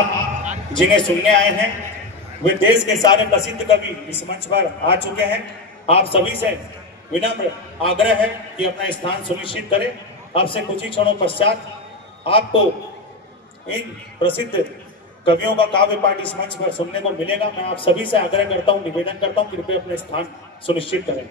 आप जिन्हें सुनने आए हैं वे देश के सारे प्रसिद्ध कवि इस मंच पर आ चुके हैं। आप सभी से विनम्र आग्रह है कि अपना स्थान सुनिश्चित करें। अब से कुछ ही क्षणों पश्चात आपको इन प्रसिद्ध कवियों का काव्य पाठ इस मंच पर सुनने को मिलेगा। मैं आप सभी से आग्रह करता हूं, निवेदन करता हूं, कृपया अपने स्थान सुनिश्चित करें।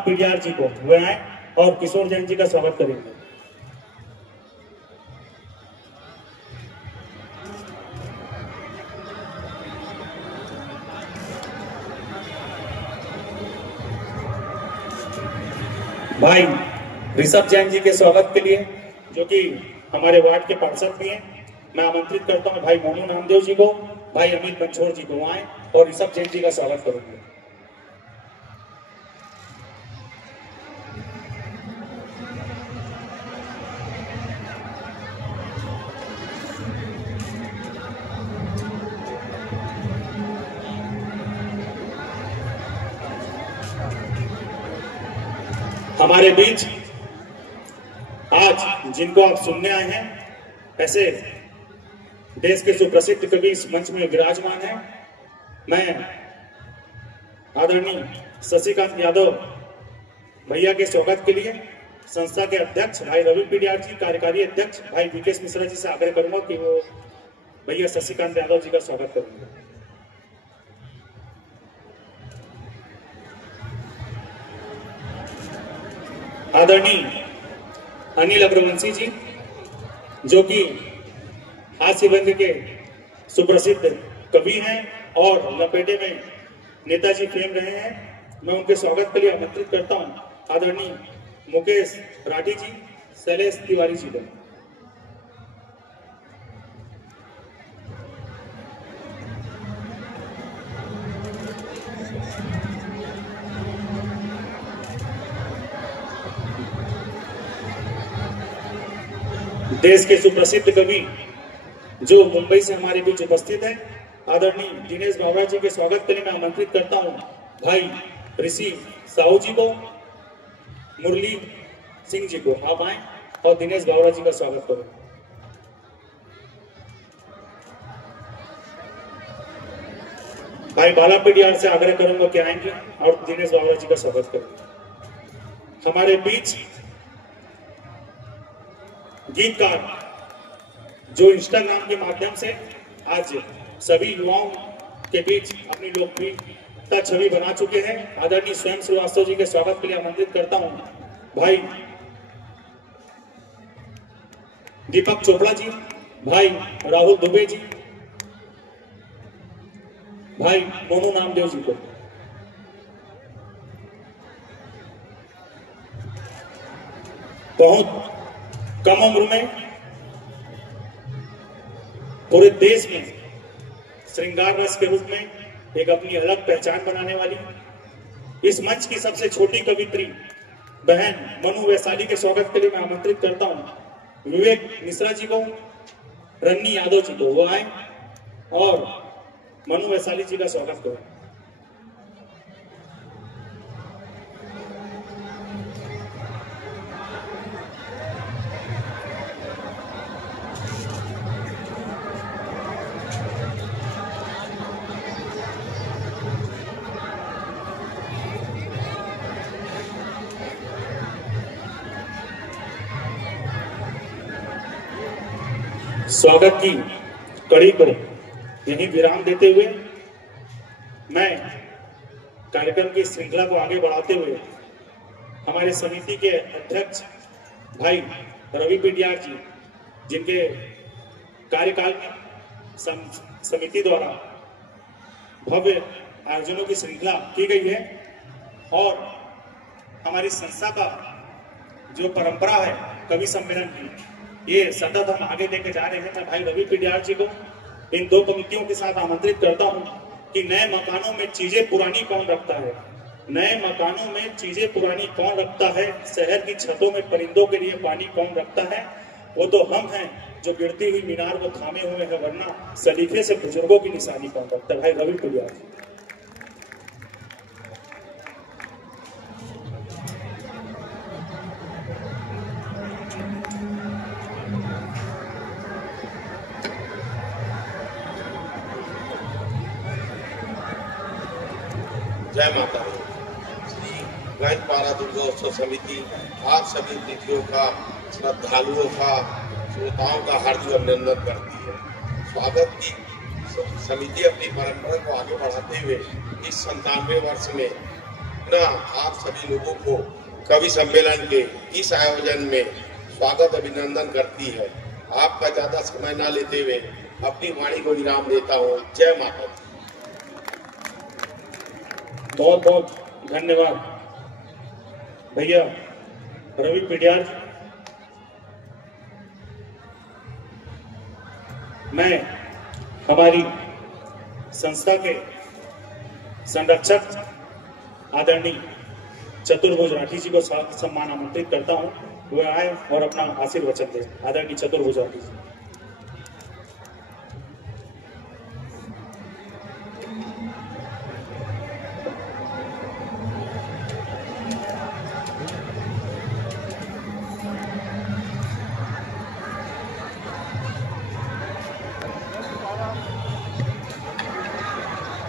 पीडीआर जी को वे आए और किशोर जैन जी का स्वागत करेंगे। भाई ऋषभ जैन जी के स्वागत के लिए, जो कि हमारे वार्ड के पार्षद भी हैं, मैं आमंत्रित करता हूं भाई मोनू नामदेव जी को, भाई अमित बंछोड़ जी को आए और ऋषभ जैन जी का स्वागत करेंगे। हमारे बीच आज जिनको आप सुनने आए हैं, ऐसे देश के सुप्रसिद्ध कवि इस मंच में विराजमान हैं। मैं आदरणीय शशिकांत यादव भैया के स्वागत के लिए संस्था के अध्यक्ष भाई रवि पीडीआर जी, कार्यकारी अध्यक्ष भाई विकेश मिश्रा जी से आग्रह करूंगा कि वो भैया शशिकांत यादव जी का स्वागत करेंगे। आदरणीय अनिल अग्रवंशी जी, जो कि हास्य व्यंग्य के सुप्रसिद्ध कवि हैं और लपेटे में नेताजी फेम रहे हैं, मैं उनके स्वागत के लिए आमंत्रित करता हूं आदरणीय मुकेश राठी जी, शैलेश तिवारी जी को। देश के सुप्रसिद्ध कवि जो मुंबई से हमारे बीच उपस्थित हैं, आदरणीय दिनेश बावरा जी के स्वागत के लिए मैं आमंत्रित करता हूं भाई ऋषि साहू जी को, मुरली सिंह जी को। आप आए और दिनेश बावरा जी का स्वागत करें। भाई बाला पीडीआर से आग्रह करूंगा कि आएंगे और दिनेश बावरा जी का स्वागत करेंगे। हमारे बीच गीतकार जो इंस्टाग्राम के माध्यम से आज सभी युवाओं के बीच अपनी लोकप्रियता छवि बना चुके हैं, आदरणीय स्वयं श्रीवास्तव जी के स्वागत के लिए आमंत्रित करता हूं भाई दीपक चोपड़ा जी, भाई राहुल दुबे जी, भाई मोनू नामदेव जी को। बहुत कम उम्र में पूरे देश में श्रृंगार रस के रूप में एक अपनी अलग पहचान बनाने वाली इस मंच की सबसे छोटी कवित्री बहन मनु वैशाली के स्वागत के लिए मैं आमंत्रित करता हूं विवेक मिश्रा जी को, रन्नी यादव जी को, वो आए और मनु वैशाली जी का स्वागत करें। स्वागत की कड़ी को यही विराम देते हुए मैं कार्यक्रम की श्रृंखला को आगे बढ़ाते हुए हमारे समिति के अध्यक्ष भाई रवि पीडीआर जी, जिनके कार्यकाल में समिति द्वारा भव्य आयोजनों की श्रृंखला की गई है और हमारी संस्था का जो परंपरा है कवि सम्मेलन की, ये सतत हम आगे लेके जा रहे हैं। मैं भाई रवि पिडियार जी को इन दो कमिटियों के साथ आमंत्रित करता हूं कि नए मकानों में चीजें पुरानी कौन रखता है, नए मकानों में चीजें पुरानी कौन रखता है, शहर की छतों में परिंदों के लिए पानी कौन रखता है, वो तो हम हैं जो गिरती हुई मीनार को थामे हुए हैं, वरना सलीके से बुजुर्गों की निशानी कौन रखता है। भाई रवि पिडियार। जय माता दी। गंजपारा दुर्गा उत्सव समिति आप सभी तिथियों का, श्रद्धालुओं का, श्रोताओं का हार्दिक अभिनंदन करती है। स्वागत की समिति अपनी परंपरा को आगे बढ़ाते हुए इस 97वें वर्ष में न आप सभी लोगों को कवि सम्मेलन के इस आयोजन में स्वागत अभिनंदन करती है। आपका ज्यादा समय न लेते हुए अपनी वाणी को विराम देता हूँ। जय माता दी। बहुत बहुत धन्यवाद भैया रवि पिडियार। मैं हमारी संस्था के संरक्षक आदरणीय चतुर्भुज राठी जी को सम्मान आमंत्रित करता हूं, वे आए और अपना आशीर्वचन दे। आदरणीय चतुर्भुज राठी जी।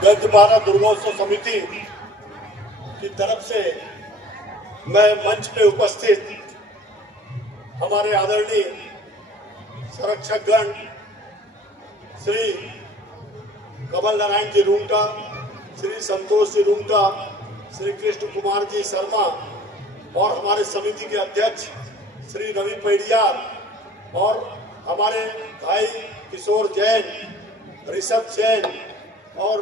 गंजपारा दुर्गोत्सव समिति की तरफ से मैं मंच पे उपस्थित हमारे आदरणीय संरक्षकगण श्री कमल नारायण जी रूंगटा, श्री संतोष जी रूंगटा, श्री कृष्ण कुमार जी शर्मा और हमारे समिति के अध्यक्ष श्री रवि पिडियार और हमारे भाई किशोर जैन, ऋषभ जैन और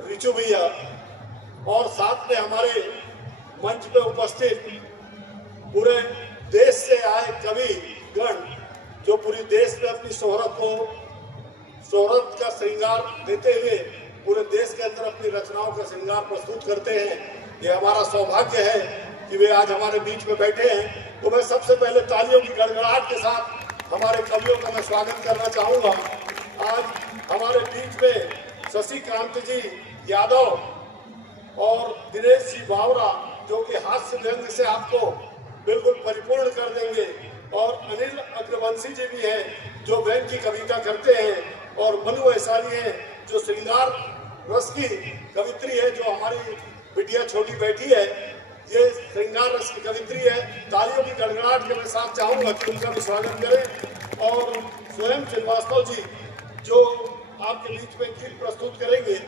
रिचू भैया, और साथ में हमारे मंच पे उपस्थित पूरे देश से आए कवि गण जो पूरी देश में अपनी शोहरत का श्रृंगार देते हुए पूरे देश के अंदर अपनी रचनाओं का श्रृंगार प्रस्तुत करते हैं। ये हमारा सौभाग्य है कि वे आज हमारे बीच में बैठे हैं। तो मैं सबसे पहले तालियों की गड़गड़ाहट के साथ हमारे कवियों का मैं स्वागत करना चाहूँगा। आज हमारे बीच में शशिकांत जी यादव और दिनेश जी बावरा जो कि हास्य व्यंग से आपको बिल्कुल परिपूर्ण कर देंगे, और अनिल अग्रवंशी जी भी हैं जो व्यंग की कविता करते हैं, और मनु ऐसारी हैं जो श्रृंगार रस की कवित्री है, जो हमारी बिटिया छोटी बैठी है, ये श्रृंगार रस की कवित्री है। तालियों की गड़गड़ाहट के मैं साथ चाहूँगा कि उनका भी स्वागत करें। और स्वयं श्रीवास्तव जी जो आपके बीच में गीत प्रस्तुत करेंगे।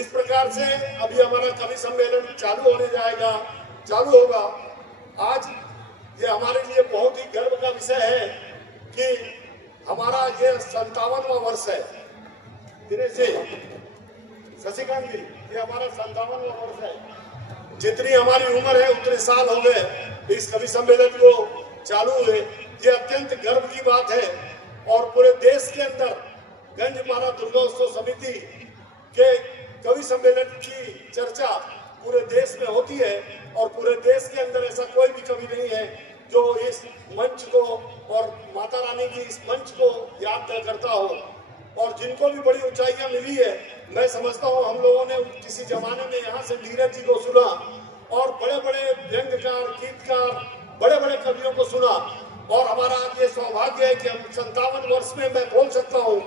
इस प्रकार से अभी हमारा कवि सम्मेलन चालू होगा। आज ये हमारे लिए बहुत ही गर्व का विषय है कि हमारा ये 57वां वर्ष है। दिनेश जी, शशिकांत जी, ये हमारा 57वां वर्ष है। जितनी हमारी उम्र है उतने साल हो गए इस कवि सम्मेलन को चालू हुए। ये अत्यंत गर्व की बात है और पूरे देश के अंदर गंजपारा दुर्गोत्सव समिति के कवि सम्मेलन की चर्चा पूरे देश में होती है, और पूरे देश के अंदर ऐसा कोई भी कवि नहीं है जो इस मंच को और माता रानी की इस मंच को याद न करता हो। और जिनको भी बड़ी ऊंचाइयां मिली है, मैं समझता हूँ हम लोगों ने किसी जमाने में यहाँ से नीरज जी को सुना और बड़े बड़े व्यंग्यकार, गीतकार, बड़े बड़े कवियों को सुना, और हमारा आज ये सौभाग्य है कि हम 57 वर्ष में मैं बोल सकता हूँ।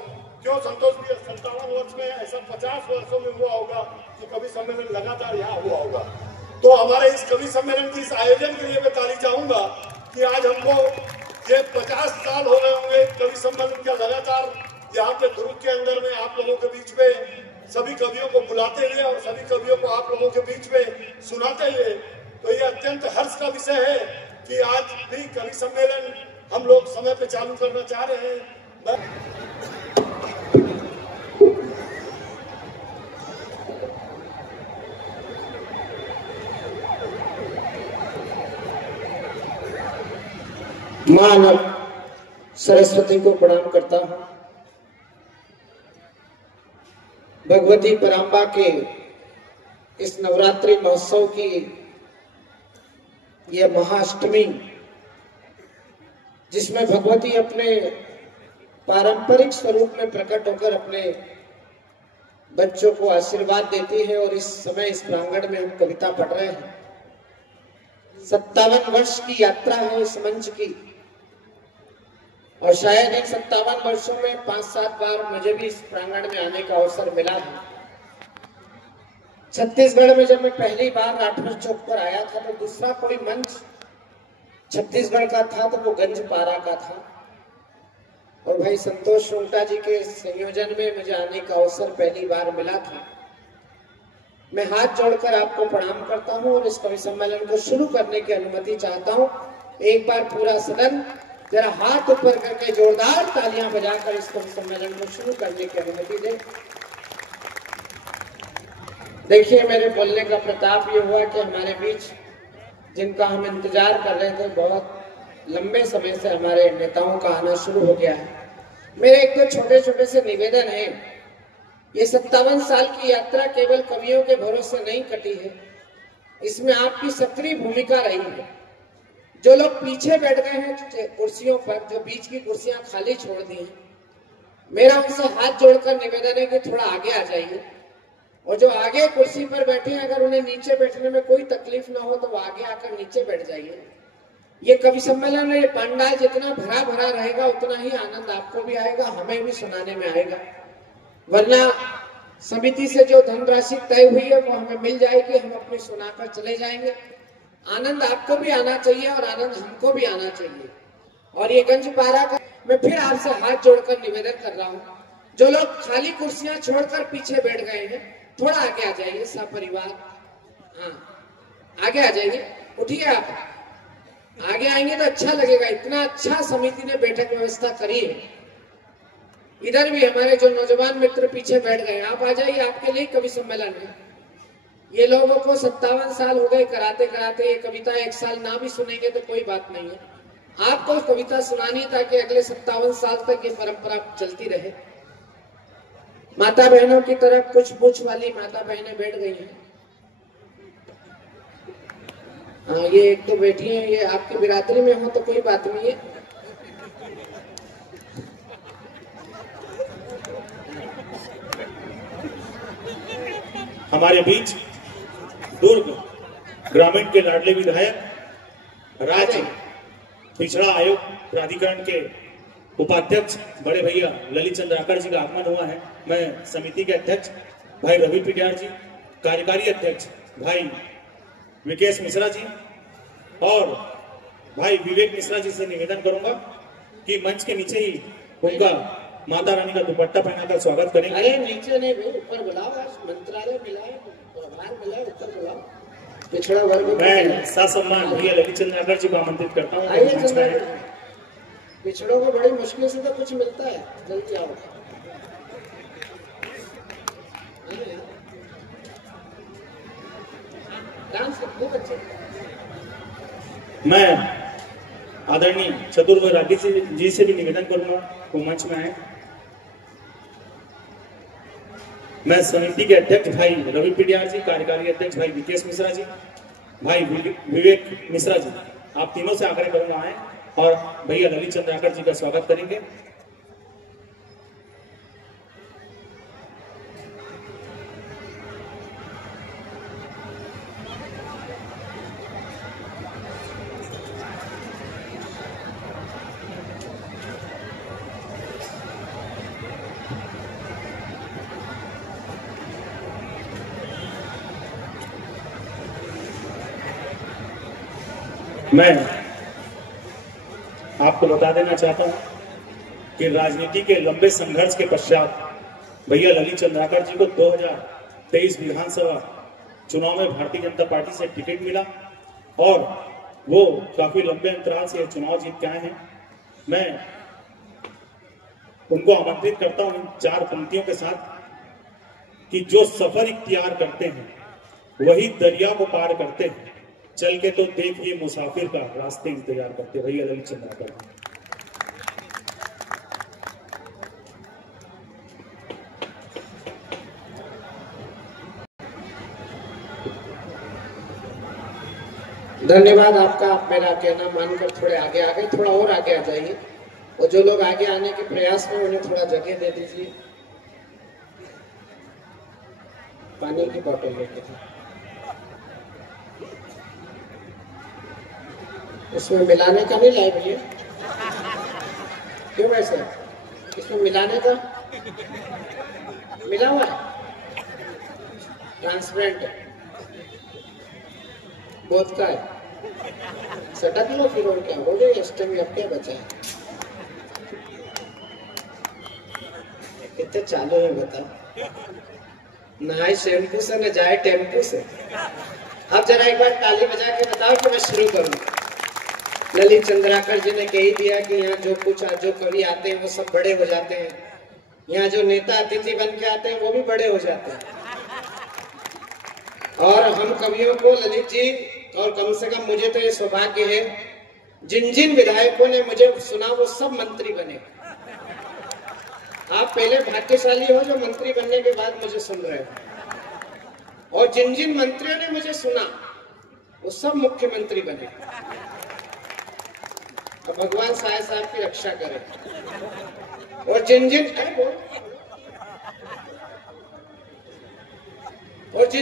क्यों संतोष भी 57 वर्ष में ऐसा 50 वर्षों में हुआ होगा कि कवि सम्मेलन लगातार यहाँ हुआ होगा। तो हमारे इस कवि सम्मेलन की इस आयोजन के लिए मैं ताली चाहूंगा कि आज हमको ये 50 साल हो गए होंगे कवि सम्मेलन का लगातार यहाँ पे दुर्ग के अंदर में आप लोगों के बीच में सभी कवियों को बुलाते हुए और सभी कवियों को आप लोगों के बीच में सुनाते हुए। तो ये अत्यंत हर्ष का विषय है कि आज भी कवि सम्मेलन हम लोग समय पे चालू करना चाह रहे हैं। मां सरस्वती को प्रणाम करता हूं। भगवती परांबा के इस नवरात्रि महोत्सव की यह महाअष्टमी, जिसमें भगवती अपने पारंपरिक स्वरूप में प्रकट होकर अपने बच्चों को आशीर्वाद देती है। और इस समय इस प्रांगण में हम कविता पढ़ रहे हैं। 57 वर्ष की यात्रा है इस मंच की, और शायद इन 57 वर्षों में 5-7 बार मुझे भी इस प्रांगण में आने का अवसर मिला है। छत्तीसगढ़ में जब मैं पहली बार राठौर चौक पर आया था तो दूसरा कोई मंच छत्तीसगढ़ का था तो वो गंजपारा का था। और भाई संतोष रुंगटा जी के संयोजन में मुझे आने का अवसर पहली बार मिला था। मैं हाथ जोड़कर आपको प्रणाम करता हूं और इस कवि सम्मेलन को शुरू करने की अनुमति चाहता हूं। एक बार पूरा सदन जरा हाथ ऊपर करके जोरदार तालियां बजाकर इस कवि सम्मेलन को शुरू करने की अनुमति दे। देखिए, मेरे बोलने का प्रताप ये हुआ कि हमारे बीच जिनका हम इंतजार कर रहे थे, बहुत लंबे समय से हमारे नेताओं का आना शुरू हो गया है। मेरे एक दो छोटे छोटे से निवेदन है। ये 57 साल की यात्रा केवल कवियों के भरोसे नहीं कटी है, इसमें आपकी सक्रिय भूमिका रही है। जो लोग पीछे बैठ गए हैं कुर्सियों पर, जो बीच की कुर्सियां खाली छोड़ दी हैं, मेरा उनसे हाथ जोड़कर निवेदन है कि थोड़ा आगे आ जाइए। और जो आगे कुर्सी पर बैठे हैं, अगर उन्हें नीचे बैठने में कोई तकलीफ ना हो तो वो आगे आकर नीचे बैठ जाइए। ये कवि सम्मेलन में ये पंडाल जितना भरा भरा रहेगा उतना ही आनंद आपको भी आएगा, हमें भी सुनाने में आएगा। वरना समिति से जो धनराशि तय हुई है वो हमें मिल जाएगी, हम अपनी सुनाकर चले जाएंगे। आनंद आपको भी आना चाहिए और आनंद हमको भी आना चाहिए। और ये गंजपारा का मैं फिर आपसे हाथ जोड़कर निवेदन कर रहा हूँ, जो लोग खाली कुर्सियां छोड़कर पीछे बैठ गए हैं, थोड़ा आगे आ जाइए सपरिवार। हाँ, आगे आ जाइए, उठिए। आप आगे आएंगे तो अच्छा लगेगा। इतना अच्छा समिति ने बैठक व्यवस्था करी है। इधर भी हमारे जो नौजवान मित्र पीछे बैठ गए, आप आ जाइए, आपके लिए कवि सम्मेलन है। ये लोगों को 57 साल हो गए कराते कराते। ये कविता एक साल ना भी सुनेंगे तो कोई बात नहीं है, आपको कविता सुनानी ताकि अगले 57 साल तक ये परंपरा चलती रहे। माता बहनों की तरफ कुछ पूछ वाली माता बहनें बैठ गई हैं। हाँ, ये एक तो बैठी हैं, ये आपकी बिरादरी में हो तो कोई बात नहीं है। हमारे बीच दुर्ग ग्रामीण के लाडले विधायक, राज्य पिछड़ा आयोग प्राधिकरण के उपाध्यक्ष बड़े भैया ललित चंद्राकर जी का आगमन हुआ है। मैं समिति के अध्यक्ष भाई रवि पिडियार जी, कार्यकारी अध्यक्ष भाई विकेश मिश्रा जी और भाई विवेक मिश्रा जी से निवेदन करूंगा कि मंच के नीचे ही उनका माता रानी का दुपट्टा पहनाकर स्वागत करेंगे। अरे नीचे नहीं भाई, ऊपर बुलाओ। मंत्रालय मिलाए, प्रभार मिलाए, ऊपर बुलाओ। पिछड़ा वर्ग मैं ससम्मान भैया ललित चंद्राकर जी को आमंत्रित करता हूँ। पिछड़ों को बड़ी मुश्किल से तो कुछ मिलता है, जल्दी आओ। मैं आदरणीय चतुर्वेद राठी जी से भी निवेदन करूंगा वो मंच में आए। मैं समिति के अध्यक्ष भाई रवि पिडियार जी, कार्यकारी अध्यक्ष भाई विकेश मिश्रा जी, भाई विवेक मिश्रा जी, आप तीनों से आग्रह करूंगा आए और भैया ललित चंद्राकर जी का स्वागत करेंगे। मैं आपको बता देना चाहता हूं कि राजनीति के लंबे संघर्ष के पश्चात भैया ललित चंद्राकर जी को 2023 विधानसभा चुनाव में भारतीय जनता पार्टी से टिकट मिला और वो काफी लंबे अंतराल से चुनाव जीत के आए हैं। मैं उनको आमंत्रित करता हूं इन 4 पंक्तियों के साथ कि जो सफर इख्तियार करते हैं वही दरिया को पार करते हैं, चल के तो देखिए मुसाफिर का रास्ते इंतजार करते। भैया ललित चंद्राकर। धन्यवाद आपका। आप मेरा कहना मानकर थोड़े आगे आ गए, थोड़ा और आगे आ जाइए, और जो लोग आगे आने के प्रयास में उन्हें थोड़ा जगह दे दीजिए। पानी की बोतल लेके थे, इसमें मिलाने का नहीं लाए भैया, क्यों वैसे? इसमें मिलाने का मिला हुआ है, ट्रांसपेरेंट है, बोध का है, सटक लो फिर और क्या हो गया। इस टाइम अब क्या बचा है? कितने चालू है बताओ, नहाए शैम्पू से न जाए टेम्पू से। अब जरा एक बार ताली बजा के बताओ कि मैं शुरू करूं। ललित चंद्राकर जी ने कह ही दिया कि यहाँ जो कवि आते हैं वो सब बड़े हो जाते हैं, यहाँ जो नेता अतिथि बन के आते हैं वो भी बड़े हो जाते हैं। और हम कवियों को ललित जी, और कम से कम मुझे तो ये सौभाग्य है, जिन जिन विधायकों ने मुझे सुना वो सब मंत्री बने। आप पहले भाग्यशाली हो जो मंत्री बनने के बाद मुझे सुन रहे हो, और जिन जिन मंत्रियों ने मुझे सुना वो सब मुख्यमंत्री बने। तो भगवान साय साहब की रक्षा करे। और जिन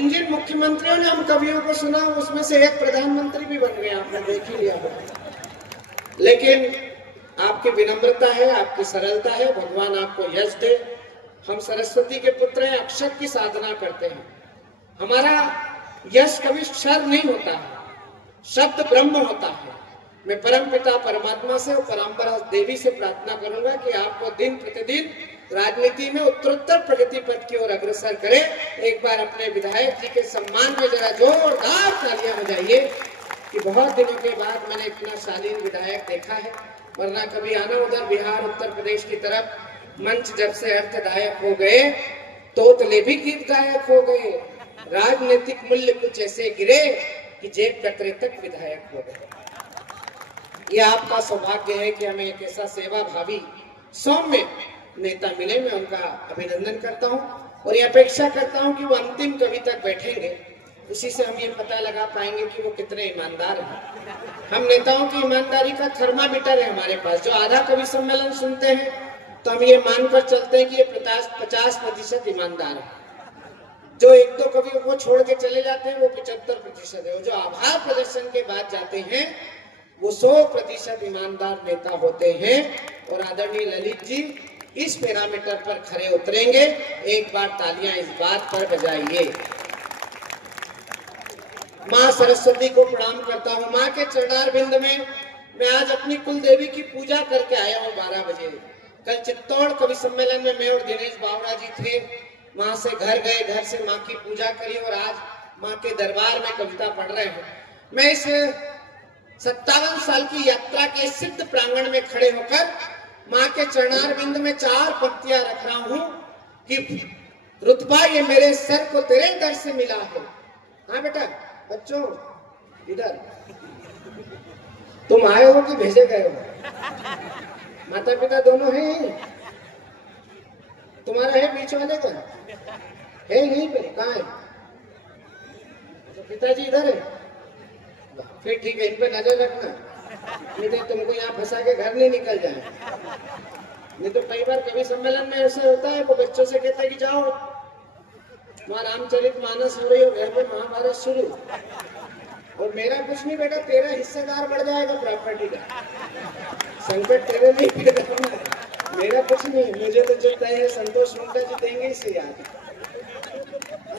जिन मुख्यमंत्रियों ने हम कवियों को सुना उसमें से एक प्रधानमंत्री भी बन गए, आपने देख ही लिया होगा। लेकिन आपकी विनम्रता है, आपकी सरलता है, भगवान आपको यश दे। हम सरस्वती के पुत्र हैं, अक्षर की साधना करते हैं। हमारा यश कभी क्षर नहीं होता है, शब्द ब्रह्म होता है। मैं परमपिता परमात्मा से और परंपरा देवी से प्रार्थना करूंगा कि आपको दिन प्रतिदिन राजनीति में उत्तरोत्तर प्रगति पथ की ओर अग्रसर करे। एक बार अपने विधायक जी के सम्मान में जरा जोरदार तालियां बजाइए कि बहुत दिनों के बाद मैंने इतना शालीन विधायक देखा है, वरना कभी आना उधर बिहार उत्तर प्रदेश की तरफ मंच जब से अर्थदायक हो गए, तोतले भी गीत गायक हो गए, राजनीतिक मूल्य कुछ ऐसे गिरे कि जेब कतरे तक विधायक हो गए। ये आपका सौभाग्य है कि हमें एक ऐसा सेवा भावी सौम्य नेता मिले। मैं उनका अभिनंदन करता हूं और ये अपेक्षा करता हूं कि वो अंतिम कवि तक बैठेंगे, उसी से हम ये पता लगा पाएंगे कि वो कितने ईमानदार हैं। हम नेताओं की ईमानदारी का थर्मामीटर है हमारे पास। जो आधा कवि सम्मेलन सुनते हैं तो हम ये मानकर चलते हैं कि ये 50% ईमानदार है। जो 1-2 कवियों को छोड़ के चले जाते हैं वो 75% है। जो आभार प्रदर्शन के बाद जाते हैं वो 100% ईमानदार नेता होते हैं। और आदरणीय ललित जी इस पैरामीटर पर खरे उतरेंगे। एक बार तालियां इस बात पर बजाइए। माँ सरस्वती को प्रणाम करता हूँ। माँ के चरणार बिंद में मैं आज अपनी कुल देवी की पूजा करके आया हूँ 12 बजे। कल चित्तौड़ कवि सम्मेलन में मैं और दिनेश बावड़ा जी थे, वहां से घर गए, घर से माँ की पूजा करी और आज माँ के दरबार में कविता पढ़ रहे हैं। मैं इस 57 साल की यात्रा के सिद्ध प्रांगण में खड़े होकर माँ के चरणार बिंद में 4 पंक्तियां रख रहा हूँ कि रुतबा ये मेरे सर को तेरे दर से मिला है। हाँ बेटा, बच्चों इधर, तुम आए हो कि भेजे गए हो? माता पिता दोनों हैं? तुम्हारा है बीच वाले का? है यहीं पे? कहाँ है? तो पिताजी इधर है? फिर ठीक है, इन पे नजर रखना, नहीं तो तुमको यहाँ फंसा के घर नहीं निकल जाए। नहीं तो कई बार कवि सम्मेलन में ऐसा होता है, वो बच्चों से कहता है कि जाओ वहाँ रामचरित मानस हो रही हो, घर पे महाभारत शुरू। और मेरा कुछ नहीं बेटा, तेरा हिस्सेदार बढ़ जाएगा प्रॉपर्टी का, संकट तेरे नहीं पैदा होना। मेरा कुछ नहीं, मुझे तो जो तय है संतोष मुंडा जी देंगे इसे याद।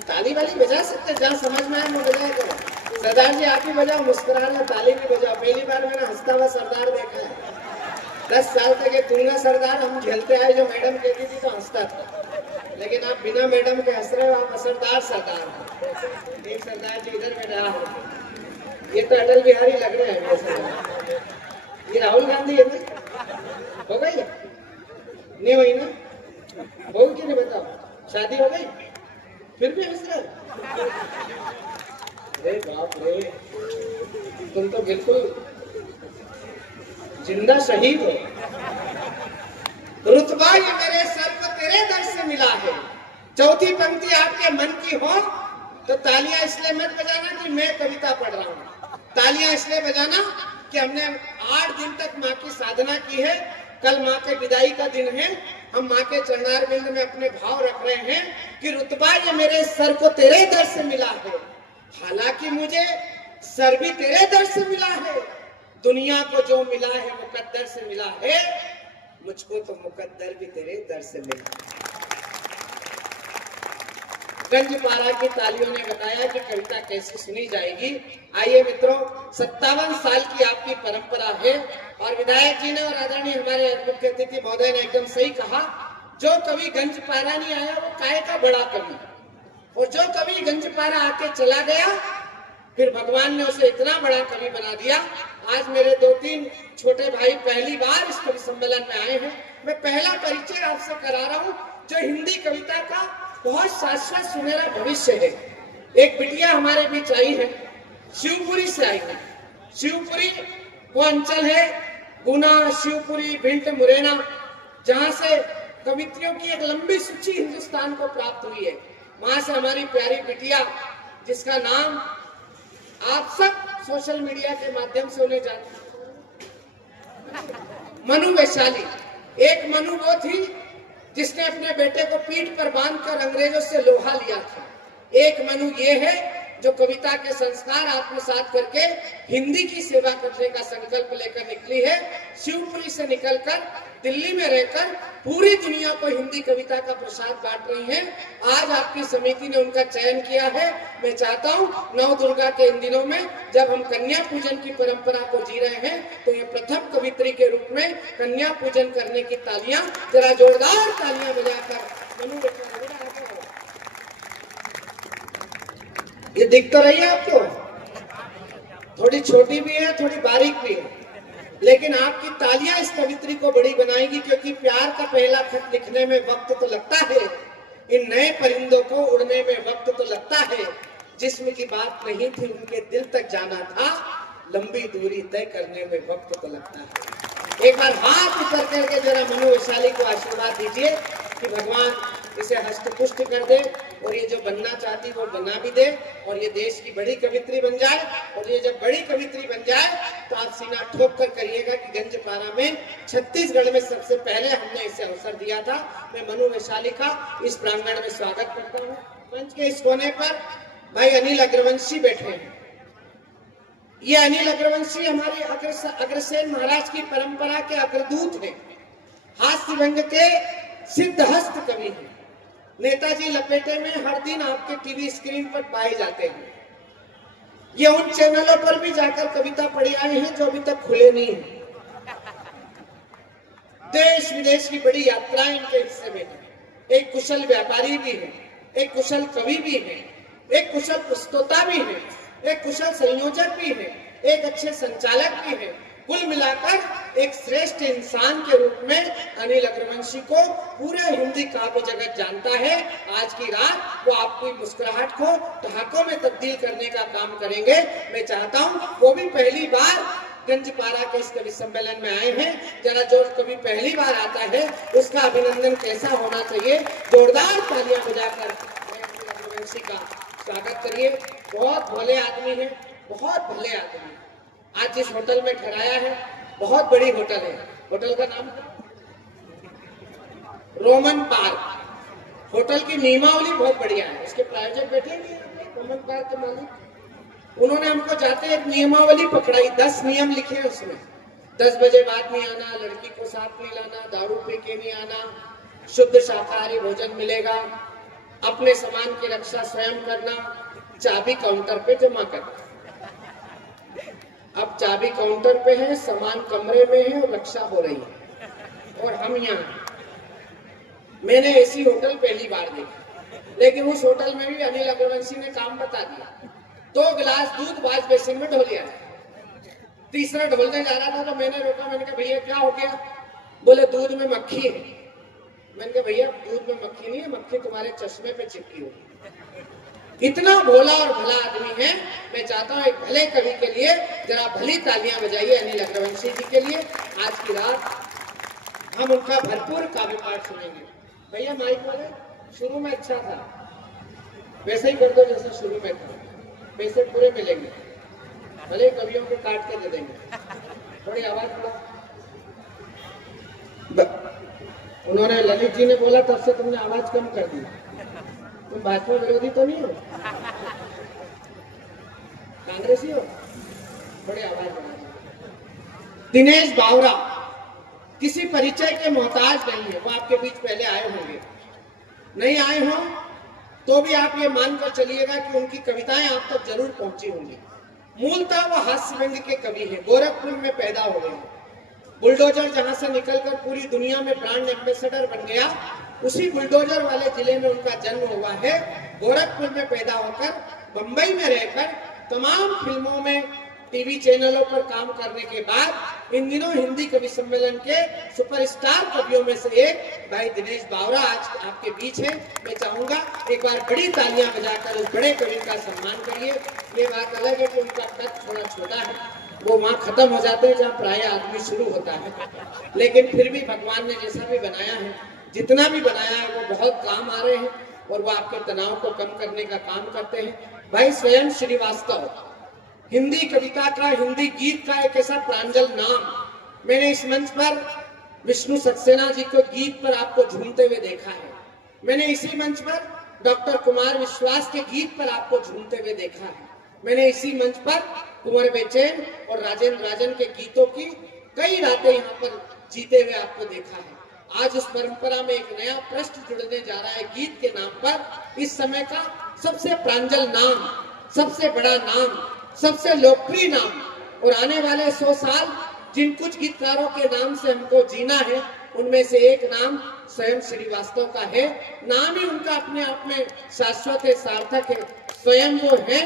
ताली वाली बजा सकते, जहाँ समझ में आए वो बजाया करो। सरदार जी आप ही बजाओ, मुस्कुरा रहे, ताली भी बजाओ। पहली बार मैंने हंसता हुआ सरदार देखा है। 10 साल तक ये तुंगा सरदार हम झेलते आए, जो मैडम कहती थी तो हंसता था, लेकिन आप बिना मैडम के हंस रहे हो, आप असरदार सरदार। एक सरदार जी इधर बैठा हो, ये तो अटल बिहारी लग रहे हैं। ये राहुल गांधी है ना? हो गई नहीं हुई ना? बहू की नहीं बताओ, शादी हो गई फिर भी हंस रहे? अरे बाप रे, तुम तो बिल्कुल जिंदा शहीद हो। रुतबा ये मेरे सर को तेरे दर से मिला है। चौथी पंक्ति आपके मन की हो तो तालियां इसलिए मत बजाना कि मैं कविता पढ़ रहा हूँ, तालियां इसलिए बजाना कि हमने 8 दिन तक माँ की साधना की है। कल माँ के विदाई का दिन है, हम माँ के चरणार बिंद में अपने भाव रख रहे हैं कि रुतबा ये मेरे सर को तेरे दर से मिला है। हालांकि मुझे सर भी तेरे दर से मिला है, दुनिया को जो मिला है मुकद्दर से मिला है, मुझको तो मुकद्दर भी तेरे दर से मिला है। गंजपारा की तालियों ने बताया कि कविता कैसे सुनी जाएगी। आइए मित्रों, 57 साल की आपकी परंपरा है और विधायक जी ने और आदरणीय हमारे मुख्य अतिथि महोदय ने एकदम सही कहा, जो कवि गंजपारा नहीं आया वो काय का बड़ा कवि, और जो कवि गंजपारा आके चला गया फिर भगवान ने उसे इतना बड़ा कवि बना दिया। आज मेरे 2-3 छोटे भाई पहली बार इस कवि सम्मेलन में आए हैं। मैं पहला परिचय आपसे करा रहा हूँ जो हिंदी कविता का बहुत शाश्वत सुनहरा भविष्य है। एक बिटिया हमारे बीच आई है, शिवपुरी से आई है। शिवपुरी वो अंचल है, गुना, शिवपुरी, भिंड, मुरैना, जहां से कवित्रियों की एक लंबी सूची हिंदुस्तान को प्राप्त हुई है। वहां से हमारी प्यारी बिटिया, जिसका नाम आप सब सोशल मीडिया के माध्यम से उन्हें जानते हैं, मनु वैशाली। एक मनु वो थी जिसने अपने बेटे को पीठ पर बांधकर अंग्रेजों से लोहा लिया था। एक मनु ये है जो कविता के संस्कार आत्मसात करके हिंदी की सेवा करने का संकल्प लेकर निकली है। शिवपुरी से निकलकर दिल्ली में रहकर पूरी दुनिया को हिंदी कविता का प्रसाद बांट रही हैं। आज आपकी समिति ने उनका चयन किया है। मैं चाहता हूं नव दुर्गा के इन दिनों में जब हम कन्या पूजन की परंपरा को जी रहे हैं तो ये प्रथम कवित्री के रूप में कन्या पूजन करने की तालियां, जरा जोरदार तालियां बजाकर मनु ये दिख तो रही है आपको, थोड़ी छोटी भी है थोड़ी बारीक भी है, लेकिन आपकी तालियां इस कवित्री को बड़ी बनाएगी, क्योंकि प्यार का पहला खत लिखने में वक्त तो लगता है, इन नए परिंदों को उड़ने में वक्त तो लगता है। जिस्म की बात नहीं थी उनके दिल तक जाना था, लंबी दूरी तय करने में वक्त तो लगता है। एक बार हाथ ऊपर करके जरा मनु वैशाली को आशीर्वाद दीजिए कि भगवान इसे हष्टपुष्ट कर दे और ये जो बनना चाहती वो बना भी दे और ये देश की बड़ी कवित्री बन जाए। और ये जब बड़ी कवित्री बन जाए तो आप सीना ठोक कर करिएगा कि गंजपारा में छत्तीसगढ़ में सबसे पहले हमने इसे अवसर दिया था। मैं मनु वैशाली का इस प्रांगण में स्वागत करता हूँ। मंच के इस कोने पर भाई अनिल अग्रवंशी बैठे हैं। ये अनिल अग्रवंशी हमारे अग्रसेन महाराज की परंपरा के अग्रदूत हैं, हास्य व्यंग के सिद्धहस्त कवि हैं। नेताजी लपेटे में हर दिन आपके टीवी स्क्रीन पर पाए जाते हैं। ये उन चैनलों पर भी जाकर कविता पढ़ी आए हैं जो अभी तक खुले नहीं हैं। देश विदेश की बड़ी यात्राएं इनके हिस्से में है। एक कुशल व्यापारी भी है, एक कुशल कवि भी है, एक कुशल प्रस्तोता भी है, एक कुशल संयोजक भी है, एक अच्छे संचालक भी है। कुल मिलाकर एक श्रेष्ठ इंसान के रूप में अनिल अग्रवंशी को पूरे हिंदी काव्य जगत जानता है। आज की रात वो आपकी मुस्कुराहट को ठहाकों में तब्दील करने का काम करेंगे। मैं चाहता हूं वो भी पहली बार गंजपारा के इस कवि सम्मेलन में आए हैं। जरा जो कवि पहली बार आता है उसका अभिनंदन कैसा होना चाहिए, जोरदार तालियां बजाकर अनिल अग्रवंशी का स्वागत करिए। बहुत भले आदमी है, बहुत भले आदमी। आज जिस होटल में ठहराया है बहुत बड़ी होटल है। होटल का नाम रोमन पार्क। होटल की नियमावली बहुत बढ़िया है। इसके प्रायोजक बैठे हैं रोमन पार्क के मालिक, उन्होंने हमको जाते एक नियमावली पकड़ाई। 10 नियम लिखे हैं उसमें। 10 बजे बाद नहीं आना, लड़की को साथ नहीं लाना, दारू पी के नहीं आना, शुद्ध शाकाहारी भोजन मिलेगा, अपने सामान की रक्षा स्वयं करना, चाबी काउंटर पे जमा करना। अब चाबी काउंटर पे है, सामान कमरे में है और रक्षा हो रही है और हम यहाँ। मैंने ऐसी होटल पहली बार देखी, लेकिन उस होटल में भी अनिल अग्रवंशी ने काम बता दिया। 2 गिलास दूध वाश बेसिन में ढो लिया, तीसरा ढोलने जा रहा था तो मैंने रोका। मैंने कहा भैया क्या हो गया? बोले दूध में मक्खी है। मैंने कहा भैया दूध में मक्खी नहीं है, मक्खी तुम्हारे चश्मे पे चिपकी होगी। इतना भोला और भला आदमी है। मैं चाहता हूँ एक भले कवि के लिए जरा भली तालियां बजाइए अनिल अग्रवंशी जी के लिए। आज की रात हम उनका भरपूर काव्य पाठ सुनेंगे। भैया माइक वाले, शुरू में अच्छा था, वैसे ही कर दो जैसे शुरू में था, पैसे पूरे मिलेंगे, भले कवियों को काट के दे देंगे। थोड़ी आवाज बढ़ाओ। उन्होंने ललित जी ने बोला तब से तुमने आवाज कम कर दी। तुम भाजपा विरोधी तो नहीं हो, कांग्रेसी हो, थोड़ी आवाज बढ़ाओ। दिनेश बावरा किसी परिचय के मोहताज नहीं है। वो आपके बीच पहले आए होंगे, नहीं आए हो तो भी आप ये मानकर चलिएगा कि उनकी कविताएं आप तक जरूर पहुंची होंगी। मूलतः वो हास्य व्यंग्य के कवि हैं, गोरखपुर में पैदा हो गए हैं। बुलडोजर जहां से निकलकर पूरी दुनिया में ब्रांड एम्बेसडर बन गया, उसी बुलडोजर वाले जिले में उनका जन्म हुआ है। गोरखपुर में पैदा होकर बंबई में रहकर तमाम फिल्मों में, टीवी चैनलों पर काम करने के बाद इन दिनों हिंदी कवि सम्मेलन के सुपरस्टार कवियों में से एक भाई दिनेश बावरा आज आपके बीच है। मैं चाहूंगा एक बार बड़ी तालियां बजाकर उस बड़े कवि का सम्मान करिए। ये बात अलग है कि उनका कद थोड़ा छोटा है, वो वहाँ खत्म हो जाते हैं जहाँ प्राय आदमी शुरू होता है, लेकिन फिर भी भगवान ने जैसा भी बनाया है, जितना भी बनाया है वो बहुत काम आ रहे हैं और वो आपके तनाव को कम करने का काम करते हैं। भाई स्वयं श्रीवास्तव हिंदी कविता का, हिंदी गीत का एक ऐसा प्रांजल नाम। मैंने इस मंच पर विष्णु सक्सेना जी को गीत पर आपको झूमते हुए देखा है। मैंने इसी मंच पर डॉक्टर कुमार विश्वास के गीत पर आपको झूमते हुए देखा है। मैंने इसी मंच पर कुंवर बेचैन और राजेंद्र राजन के गीतों की कई रातें यहाँ पर जीते हुए आपको देखा है। आज उस परंपरा में एक नया पृष्ठ जुड़ने जा रहा है गीत के नाम पर। इस समय का सबसे प्रांजल नाम, सबसे बड़ा नाम, सबसे लोकप्रिय नाम, और आने वाले 100 साल जिन कुछ गीतकारों के नाम से हमको जीना है, उनमें से एक नाम स्वयं श्रीवास्तव का है। नाम ही उनका अपने आप में शाश्वत है, सार्थक है। स्वयं वो है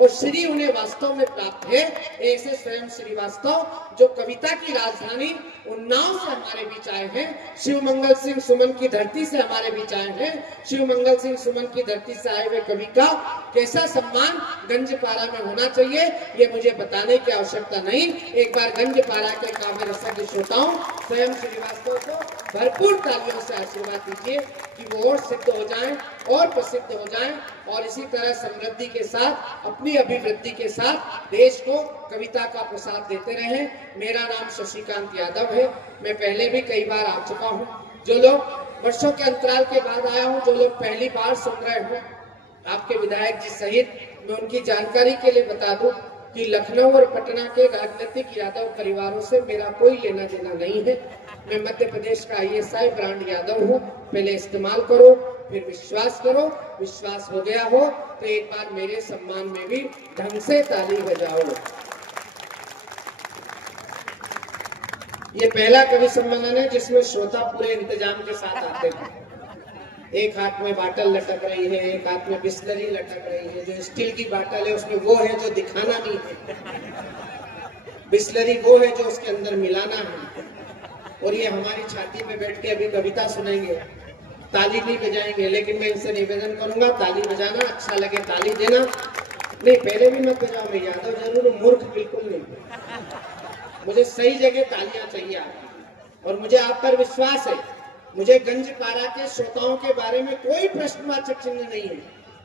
और श्री उन्हें वास्तव में प्राप्त है। ऐसे स्वयं श्रीवास्तव जो कविता की राजधानी उन्नाव से हमारे बीच आए हैं, शिव मंगल सिंह सुमन की धरती से हमारे बीच आए हैं। शिव मंगल सिंह सुमन की धरती से आए हुए कवि का कैसा सम्मान गंजपारा में होना चाहिए ये मुझे बताने की आवश्यकता नहीं। एक बार गंजपारा के काव्य रसज्ञ श्रोताओं स्वयं श्रीवास्तव को भरपूर तालियों से आशीर्वाद दीजिए कि वो और सिद्ध हो जाएं और प्रसिद्ध हो जाएं और इसी तरह समृद्धि के साथ, अपनी अभिवृद्धि के साथ देश को कविता का प्रसाद देते रहें। मेरा नाम शशिकांत यादव है। मैं पहले भी कई बार आ चुका हूँ। जो लोग वर्षों के अंतराल के बाद आया हूँ, जो लोग पहली बार सुन रहे हो, आपके विधायक जी सहित मैं उनकी जानकारी के लिए बता दूं कि लखनऊ और पटना के राजनीतिक यादव परिवारों से मेरा कोई लेना देना नहीं है। मैं मध्य प्रदेश का ISI ब्रांड यादव हूँ। पहले इस्तेमाल करो, फिर विश्वास करो। विश्वास हो गया हो तो एक बार मेरे सम्मान में भी ढंग से ताली बजाओ। ये पहला कवि सम्मेलन है जिसमें श्रोता पूरे इंतजाम के साथ आते हैं। एक हाथ में बाटल लटक रही है, एक हाथ में बिस्लरी लटक रही है। जो स्टील की बाटल है उसमें वो है जो दिखाना नहीं है, बिस्लरी वो है जो उसके अंदर मिलाना है। और ये हमारी छाती पे बैठ के अभी कविता सुनेंगे, ताली नहीं बजाएंगे, लेकिन मैं इनसे निवेदन करूंगा ताली बजाना, अच्छा लगे ताली देना। नहीं पहले भी मत बजाओ, मैं यादव जरूर हूँ, मूर्ख बिल्कुल नहीं। मुझे सही जगह तालियां चाहिए आपकी और मुझे आप पर विश्वास है। मुझे गंजपारा के श्रोताओं के बारे में कोई प्रश्नवाचक चिन्ह नहीं है।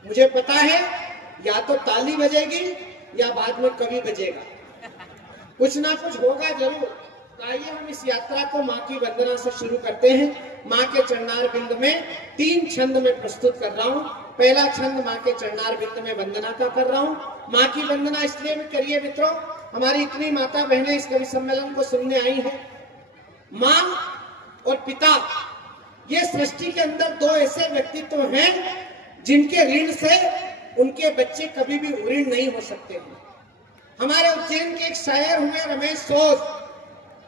मुझे पता है या तो ताली बजेगी या बाद में कवि बजेगा, कुछ ना कुछ होगा जरूर। तो आइए हम इस यात्रा को माँ की वंदना से शुरू करते हैं। माँ के चरणार बिंद में 3 छंद में प्रस्तुत कर रहा हूँ। पहला छंद माँ के चरणार बिंद में वंदना का कर रहा हूँ। माँ की वंदना इसलिए भी करिए मित्रों, हमारी इतनी माता बहनें इस कवि सम्मेलन को सुनने आई हैं। माँ और पिता ये सृष्टि के अंदर 2 ऐसे व्यक्तित्व हैं जिनके ऋण से उनके बच्चे कभी भी ऋण नहीं हो सकते हैं। हमारे उज्जैन के एक शायर हुए रमेश सोज,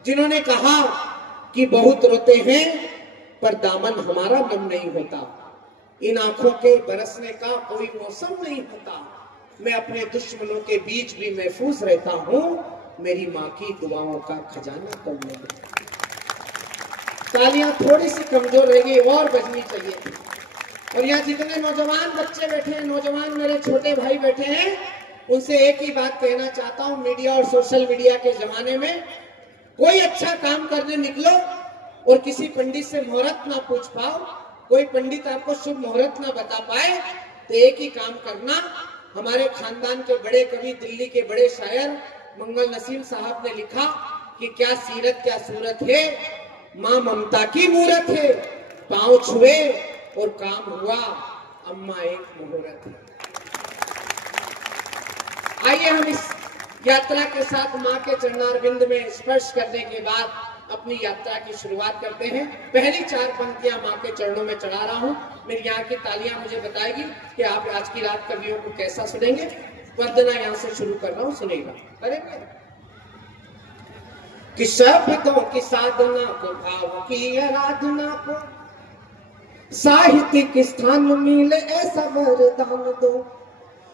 जिन्होंने कहा कि बहुत रोते हैं पर दामन हमारा नम नहीं होता, इन आंखों के बरसने का कोई मौसम नहीं होता, मैं अपने दुश्मनों के बीच भी महफूज रहता हूँ, मेरी माँ की दुआओं का खजाना कम नहीं। तालियां थोड़ी सी कमजोर रहेगी, और बजनी चाहिए थी। और यहाँ जितने नौजवान बच्चे बैठे हैं, नौजवान मेरे छोटे भाई बैठे हैं, उनसे एक ही बात कहना चाहता हूँ, मीडिया और सोशल मीडिया के जमाने में कोई अच्छा काम करने निकलो और किसी पंडित से मुहूर्त ना पूछ पाओ, कोई पंडित आपको शुभ मुहूर्त ना बता पाए, तो एक ही काम करना। हमारे खानदान के बड़े कवि, दिल्ली के बड़े शायर मंगल नसीम साहब ने लिखा कि क्या सीरत क्या सूरत है, माँ ममता की मूरत है, पांव छुए और काम हुआ, अम्मा एक मुहूर्त है। आइए हम इस यात्रा के साथ माँ के चरणारविंद में स्पर्श करने के बाद अपनी यात्रा की शुरुआत करते हैं। पहली 4 पंक्तियां माँ के चरणों में चढ़ा रहा हूँ। मेरी यहाँ की तालियां मुझे बताएगी कि आप आज की रात कवियों को कैसा सुनेंगे। वंदना यहाँ से शुरू कर रहा हूँ, सुनेगा करेंगे। कि शब्दों की साधना को, भाव की आराधना को साहित्यिक स्थान मिले ऐसा वरदान दो।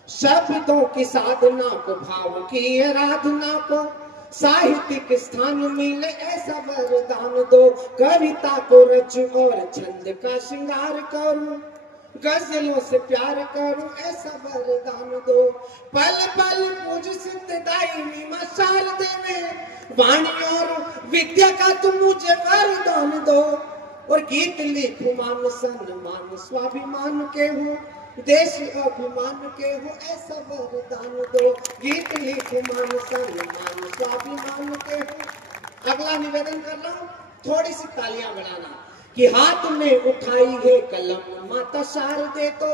शब्दों की साधना को, भाव की आराधना को साहित्यिक स्थान मिले ऐसा वरदान दो। कविता को रच और छंद का श्रृंगार करूं, गजलों से प्यार करूं ऐसा वरदान दो। पल पल पूज सिद्धदायिनी मां शारदे में, वाणी और विद्या का तुम मुझे वरदान दो। और गीत लिखूं मान सम्मान स्वाभिमान के हो, देश अभिमान के हो ऐसा वरदान दो। गीत लिखूं मान सम्मान स्वाभिमान के हो। अगला निवेदन कर रहा हूँ, थोड़ी सी तालियां बढ़ाना। कि हाथ में उठाई है कलम माता शारदे तो।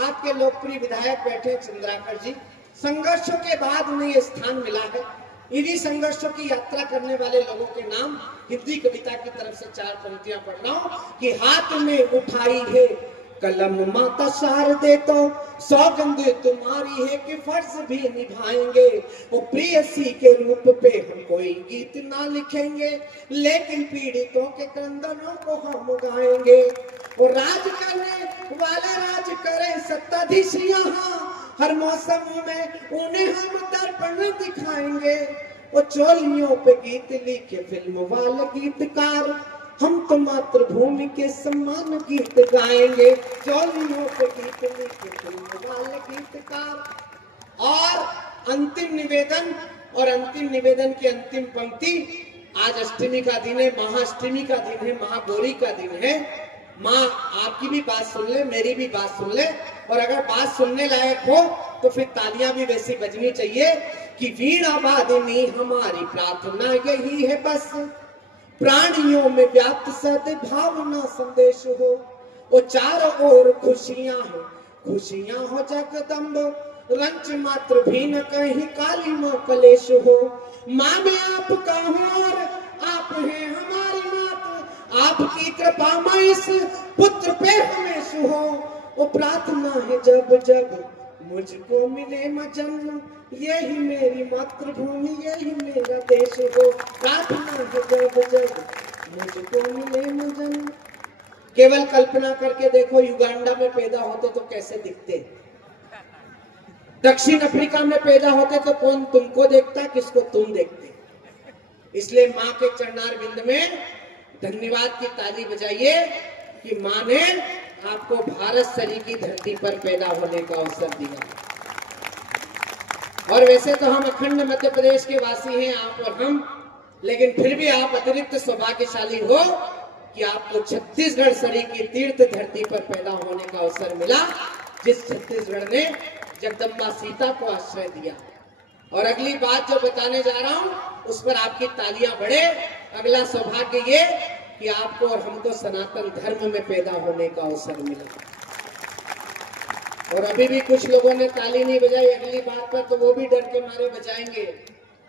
आपके लोकप्रिय विधायक बैठे चंद्राकर जी, संघर्षों के बाद उन्हें ये स्थान मिला है। इन्हीं संघर्षों की यात्रा करने वाले लोगों के नाम हिंदी कविता की तरफ से 4 पंक्तियां पढ़ रहा हूं। कि हाथ में उठाई है कलम माता शारदे तो, सौगंध तुम्हारी है कि फर्ज भी निभाएंगे। वो प्रेयसी के रूप पे हम कोई गीत ना लिखेंगे, लेकिन पीड़ितों के क्रंदनों को हम गाएंगे। और राज करने वाले राज करें सत्ताधीश यहाँ, हर मौसम में उन्हें हम दर्पण दिखाएंगे। वो चोलियों पे गीत लिखे फिल्म वाले गीतकार, हम तो मातृभूमि के सम्मान गीत गाएंगे। चोलियों पे गीत लिखे फिल्म वाले गीतकार। और अंतिम निवेदन, और अंतिम निवेदन की अंतिम पंक्ति। आज अष्टमी का दिन है, महाअष्टमी का दिन है, महागौरी का दिन है। माँ आपकी भी बात सुन ले, मेरी भी बात सुन ले, और अगर बात सुनने लायक हो तो फिर तालियां भी वैसी बजनी चाहिए। कि वीणा वादिनी हमारी प्रार्थना यही है बस, प्राणियों में व्याप्त सद्भावना संदेश हो। वो चारों ओर खुशियां हो, खुशियां हो जगदम्ब, रंच मात्र भी न कहीं काली माँ कलेश हो। माँ में आपका हूँ और आप हैं हमारी मात, आपकी कृपा माँ इस पुत्र पे हमेश हो। वो प्रार्थना है जब जब मुझको मिले माँ जन्म, यही मेरी मातृभूमि यही मेरा देश हो। प्रार्थना है जब जब मुझको मिले माँ जन्म। केवल कल्पना करके देखो, युगांडा में पैदा होते तो कैसे दिखते, दक्षिण अफ्रीका में पैदा होते तो कौन तुमको देखता, किसको तुम देखते। इसलिए माँ के चरणारविंद में धन्यवाद की ताली बजाइए कि माँ ने आपको भारत सरी की धरती पर पैदा होने का अवसर दिया। और वैसे तो हम अखंड मध्य प्रदेश के वासी हैं आप और हम, लेकिन फिर भी आप अतिरिक्त सौभाग्यशाली हो कि आपको छत्तीसगढ़ सरी की तीर्थ धरती पर पैदा होने का अवसर मिला, जिस छत्तीसगढ़ ने जगदम्बा सीता को आश्रय दिया। और अगली बात जो बताने जा रहा हूं उस पर आपकी तालियां बढ़े। अगला सौभाग्य ये कि आपको और हमको सनातन धर्म में पैदा होने का अवसर मिला। और अभी भी कुछ लोगों ने ताली नहीं बजाई अगली बात पर, तो वो भी डर के मारे बजाएंगे।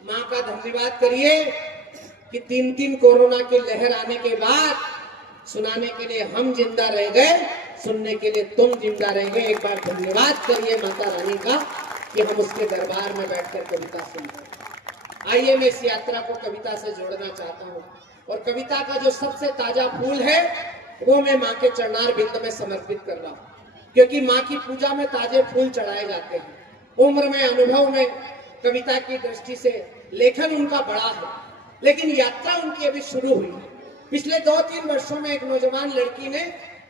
माँ का धन्यवाद करिए कि 3 कोरोना की लहर आने के बाद सुनाने के लिए हम जिंदा रह गए, सुनने के लिए तुम जिंदा रह गए। एक बार धन्यवाद करिए माता रानी का कि हम उसके दरबार में बैठकर कविता सुन रहे। आइए मैं इस यात्रा को कविता से जोड़ना चाहता हूँ, और कविता का जो सबसे ताजा फूल है वो मैं माँ के चरणारविंद में समर्पित कर रहा हूँ, क्योंकि माँ की पूजा में ताजे फूल चढ़ाए जाते हैं। उम्र में, अनुभव में, कविता की दृष्टि से लेखन उनका बड़ा है, लेकिन यात्रा उनकी अभी शुरू हुई है। पिछले 2-3 वर्षों में एक नौजवान लड़की ने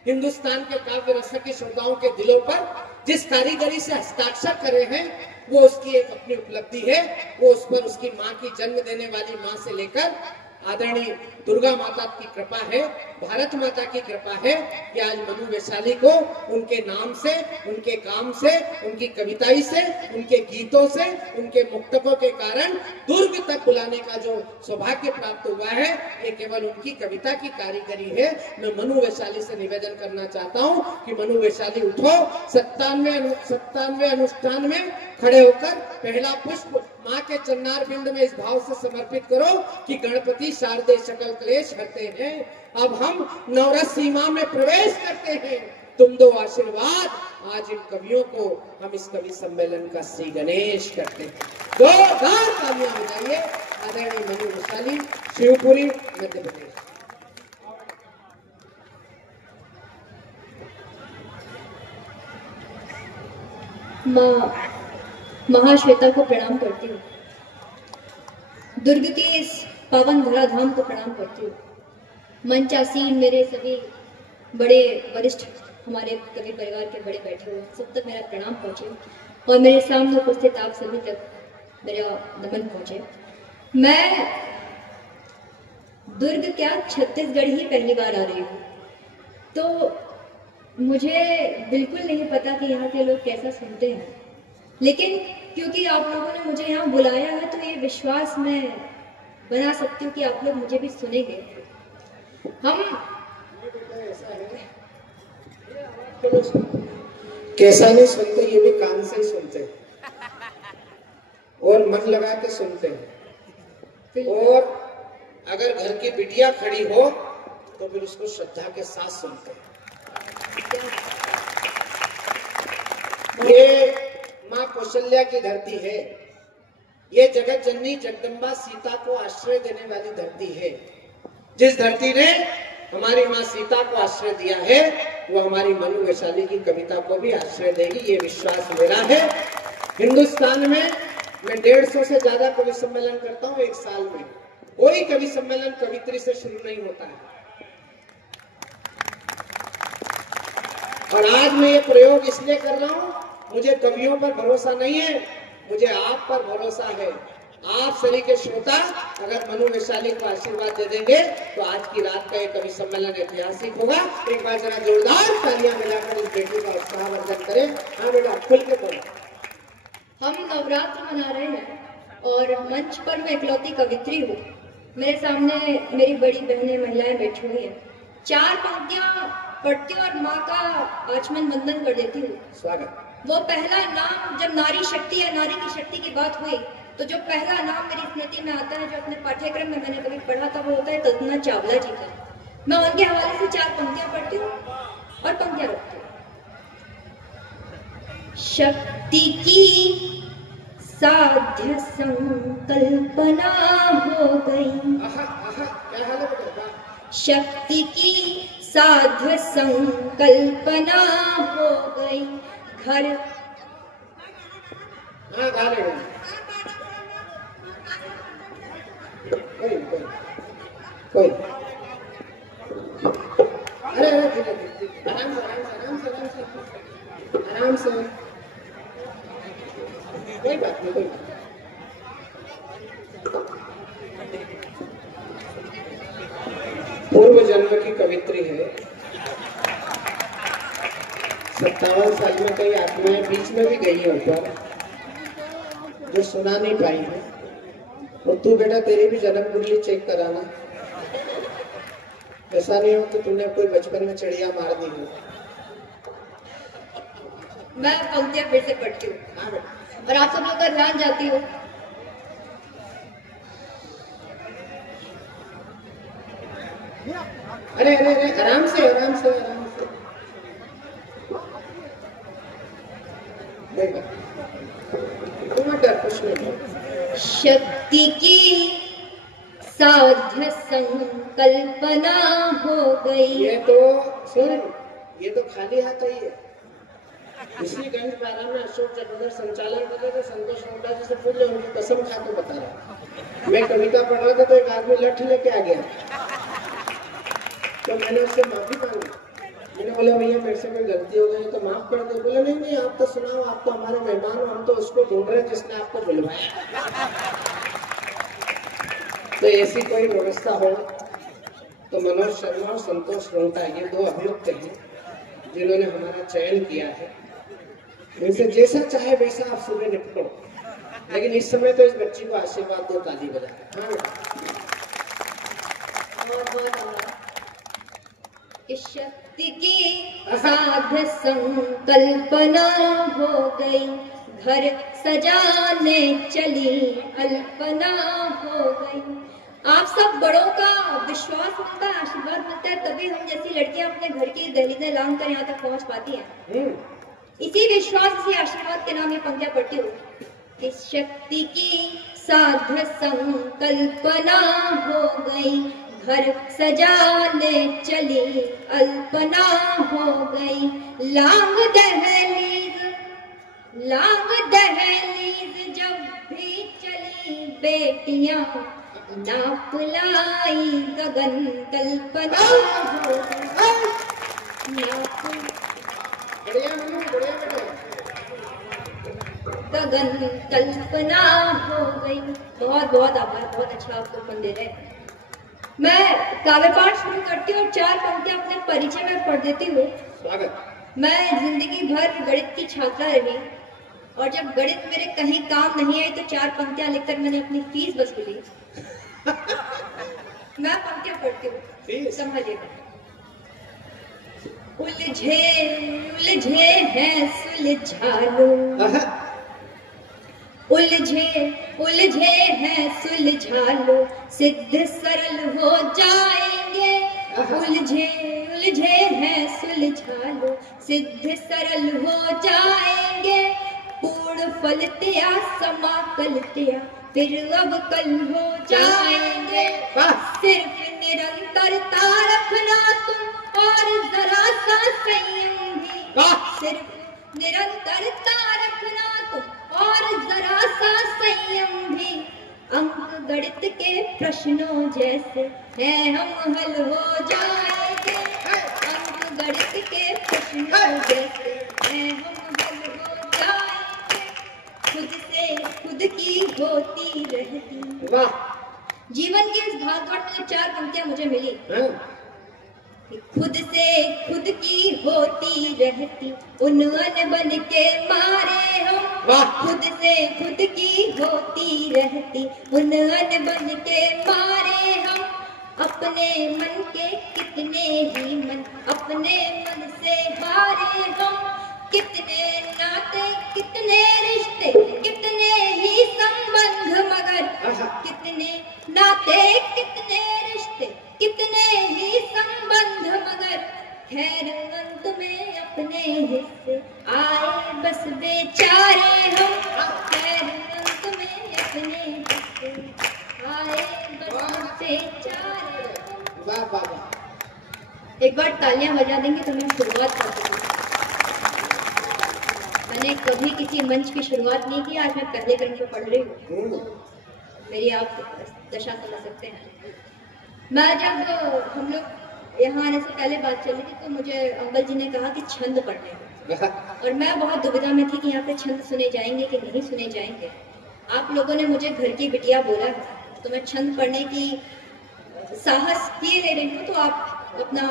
हिंदुस्तान के काव्य रस के श्रोताओं के दिलों पर जिस कारीगरी से हस्ताक्षर करे हैं, वो उसकी एक अपनी उपलब्धि है। वो उस पर उसकी माँ की जन्म देने वाली माँ से लेकर आदरणीय दुर्गा माता की कृपा है, भारत माता की कृपा है कि आज मनु वैशाली को उनके नाम से, उनके काम से, उनकी कविताई से, उनके गीतों से, उनके मुक्तकों के कारण दुर्ग तक बुलाने का जो सौभाग्य प्राप्त हुआ है, ये केवल उनकी कविता की कारीगरी है। मैं मनु वैशाली से निवेदन करना चाहता हूँ कि मनु वैशाली उठो, 97वें अनुष्ठान में खड़े होकर पहला पुष्प माँ के चरणार बिंद में इस भाव से समर्पित करो कि गणपति शारदे सकल क्लेश हरते हैं। अब हम नवरस सीमा में प्रवेश करते हैं, तुम दो आशीर्वाद। आज इन कवियों को हम इस कवि सम्मेलन का श्री गणेश करते हैं। जोरदार तालियां बजाइए आदरणीय मनु वैशाली, शिवपुरी, मध्य प्रदेश। माँ महाश्वेता को प्रणाम करती हूँ, दुर्ग के इस पावन धरा धाम को प्रणाम करती हूँ। मंचासीन मेरे सभी बड़े वरिष्ठ हमारे कवि परिवार के बड़े बैठे हुए, सब तक मेरा प्रणाम पहुँचे और मेरे सामने उपस्थित आप सभी तक मेरा नमन पहुँचे। मैं दुर्ग क्या छत्तीसगढ़ ही पहली बार आ रही हूँ, तो मुझे बिल्कुल नहीं पता कि यहाँ के लोग कैसा सुनते हैं, लेकिन क्योंकि आप लोगों ने मुझे यहाँ बुलाया है तो ये विश्वास मैं बना सकती हूँ कि आप लोग मुझे भी सुनेंगे। हम कैसा नहीं सुनते, ये भी कान से ही सुनते हैं और मन लगा के सुनते हैं, और अगर घर की बिटिया खड़ी हो तो फिर उसको श्रद्धा के साथ सुनते हैं। ये माँ कौशल्या की धरती है, ये जगत जननी जगदम्बा सीता को आश्रय देने वाली धरती है। जिस धरती ने हमारी माँ सीता को आश्रय दिया है, वो हमारी मनु वैशाली की कविता को भी आश्रय देगी, ये विश्वास मेरा है। हिंदुस्तान में मैं 150 से ज्यादा कवि सम्मेलन करता हूँ एक साल में। कोई कवि सम्मेलन कवित्री से शुरू नहीं होता है, और आज मैं ये प्रयोग इसलिए कर रहा हूँ, मुझे कवियों पर भरोसा नहीं है, मुझे आप पर भरोसा है। आप सभी के श्रोता अगर मनु वैशाली को आशीर्वाद दे देंगे तो आज की रात का ये कवि सम्मेलन ऐतिहासिक होगा। एक बार जरा जोरदार तालियां मिलाकर इस बेटी का उत्साहवर्धन करें। हाँ बेटा, खुल के बोलो। हम नवरात्र मना रहे हैं और मंच पर मैं इकलौती कवित्री हूँ। मेरे सामने मेरी बड़ी बहनें महिलाएं बैठी हुई हैं। 4 पंक्तियां पढ़ती हूँ और माँ का आचमन वंदन कर देती हूँ। स्वागत। वो पहला नाम, जब नारी शक्ति या नारी की शक्ति की बात हुई तो जो पहला नाम मेरी स्मृति में आता है, जो अपने पाठ्यक्रम में मैंने कभी पढ़ा था, वो होता है कल्पना चावला जी का। मैं उनके हवाले से 4 पंक्तियां पढ़ती हूँ और पंक्तियां रखती हूँ। शक्ति की साध्य संकल्पना हो गई, शक्ति की साध्य संकल्पना हो गई, घर कोई अरे आराम से कोई बात नहीं, कोई पूर्व जन्म की कवित्री है। 57 साल में कई आत्माएं बीच में भी गई है ऊपर, जो सुना नहीं पाई है। और तू बेटा, तेरी भी जन्म कुंडली चेक कराना, ऐसा नहीं हो कि तूने कोई बचपन में चिड़िया मार दी हो। मैं पंक्तियां फिर से पढ़ती हूँ और आप सब लोग का ध्यान जाती हो। अरे अरे अरे, आराम से आराम से आराम से। देखो तुम डर, कुछ नहीं। शक्ति की साध्य संकल्पना हो गई। ये तो सुन, ये तो खाली हाथ ही है। इसी गंज पारा में अशोक चक्रधर संचालन करते थे, संतोष मोटा जी से पूछ ले, उनकी कसम खा के बता रहा। मैं कविता पढ़ रहा था तो एक आदमी लठ लेके आ गया, तो मैंने उससे माफी मांगी। मैंने बोला भैया मेरे से कोई गलती हो गई तो माफ कर दो। बोला नहीं नहीं आप तो सुनाओ, आप तो हमारे मेहमान हो, हम तो उसको ढूंढ रहे हैं जिसने आपको बुलवाया। तो ऐसी कोई व्यवस्था हो तो मनोज शर्मा और संतोष रोहटा ये दो अभियुक्त हैं जिन्होंने हमारा चयन किया है। इनसे जैसा चाहे वैसा आप सुबह निपटो, लेकिन इस समय तो इस बच्ची को आशीर्वाद दो, ताली बजा। इस शक्ति की साध्य संकल्पना हो गई, घर सजाने चली अल्पना हो गई। आप सब बड़ों का विश्वास मिलता है, आशीर्वाद मिलता है, तभी हम जैसी लड़कियां अपने घर की दहलीजें लांघ कर यहाँ तक पहुंच पाती हैं। इसी विश्वास, इसी आशीर्वाद के नाम ये पंक्तियां पढ़ती हूँ। इस शक्ति की साध्य संकल्पना हो गई, घर सजाने चली अल्पना हो गई। लांग दहलीज जब भी चली बेटियां, नाप लाई गगन कल्पना हो गई। गगन कल्पना हो गई। बहुत बहुत आभार, बहुत अच्छा आप लोग दे रहे हैं। मैं काव्य पाठ शुरू करती हूँ और 4 पंक्तियां अपने परिचय में पढ़ देती हूँ। मैं जिंदगी भर गणित की छात्रा रही और जब गणित मेरे कहीं काम नहीं आई तो 4 पंक्तियां लिखकर मैंने अपनी फीस वसूल ली। मैं पंक्तियां पढ़ती हूँ, समझिएगा। उलझे हैं सुलझा लो, उलझे हैं सुलझा लो, सिद्ध सरल हो जाएंगे। उलझे हैं सुलझा लो, सिद्ध सरल हो जाएंगे। पूर्ण फलतया समाकलतया फिर अब कल हो जाएंगे। सिर्फ निरंतरता रखना तुम और जरा सा संयम भी। सिर्फ निरंतरता रखना तुम और जरा सा संयम भी। अंक गणित के प्रश्नों जैसे हैं हम हल हो जाएंगे। अंक गणित के प्रश्नों जैसे हैं हम हल हो जाएंगे। खुद से खुद की होती रहती। वाह, जीवन की इस भागदौड़ में 4 पंक्तियां मुझे मिली। खुद से खुद की होती रहती उन अनबन के मारे हम। खुद से खुद की होती रहती उन अनबन के मारे हम। अपने मन के कितने ही मन अपने मन से हारे हम। कितने नाते कितने रिश्ते कितने ही संबंध, मगर कितने नाते कितने रिश्ते कितने ही संबंध, मगर खैर अंत में अपने हिस्से आए बस बेचारे हम। खैर अंत में अपने हिस्से आए बस बेचारे हम। वाह वाह वाह, एक बार तालियां बजा देंगे तो मैं शुरुआत कर दूंगी। मैंने कभी किसी मंच की शुरुआत नहीं की, आज मैं पहले क्रम पे पढ़ रही हूँ। मेरी आप दशा समझ सकते हैं। मैं जब हम लोग यहाँ आने से पहले बात चली थी तो मुझे अंकल जी ने कहा कि छंद पढ़ने को, और मैं बहुत दुविधा में थी कि यहाँ पे छंद सुने जाएंगे कि नहीं सुने जाएंगे। आप लोगों ने मुझे घर की बिटिया बोला है तो मैं छंद पढ़ने की साहस किए ले रही हूँ। तो आप अपना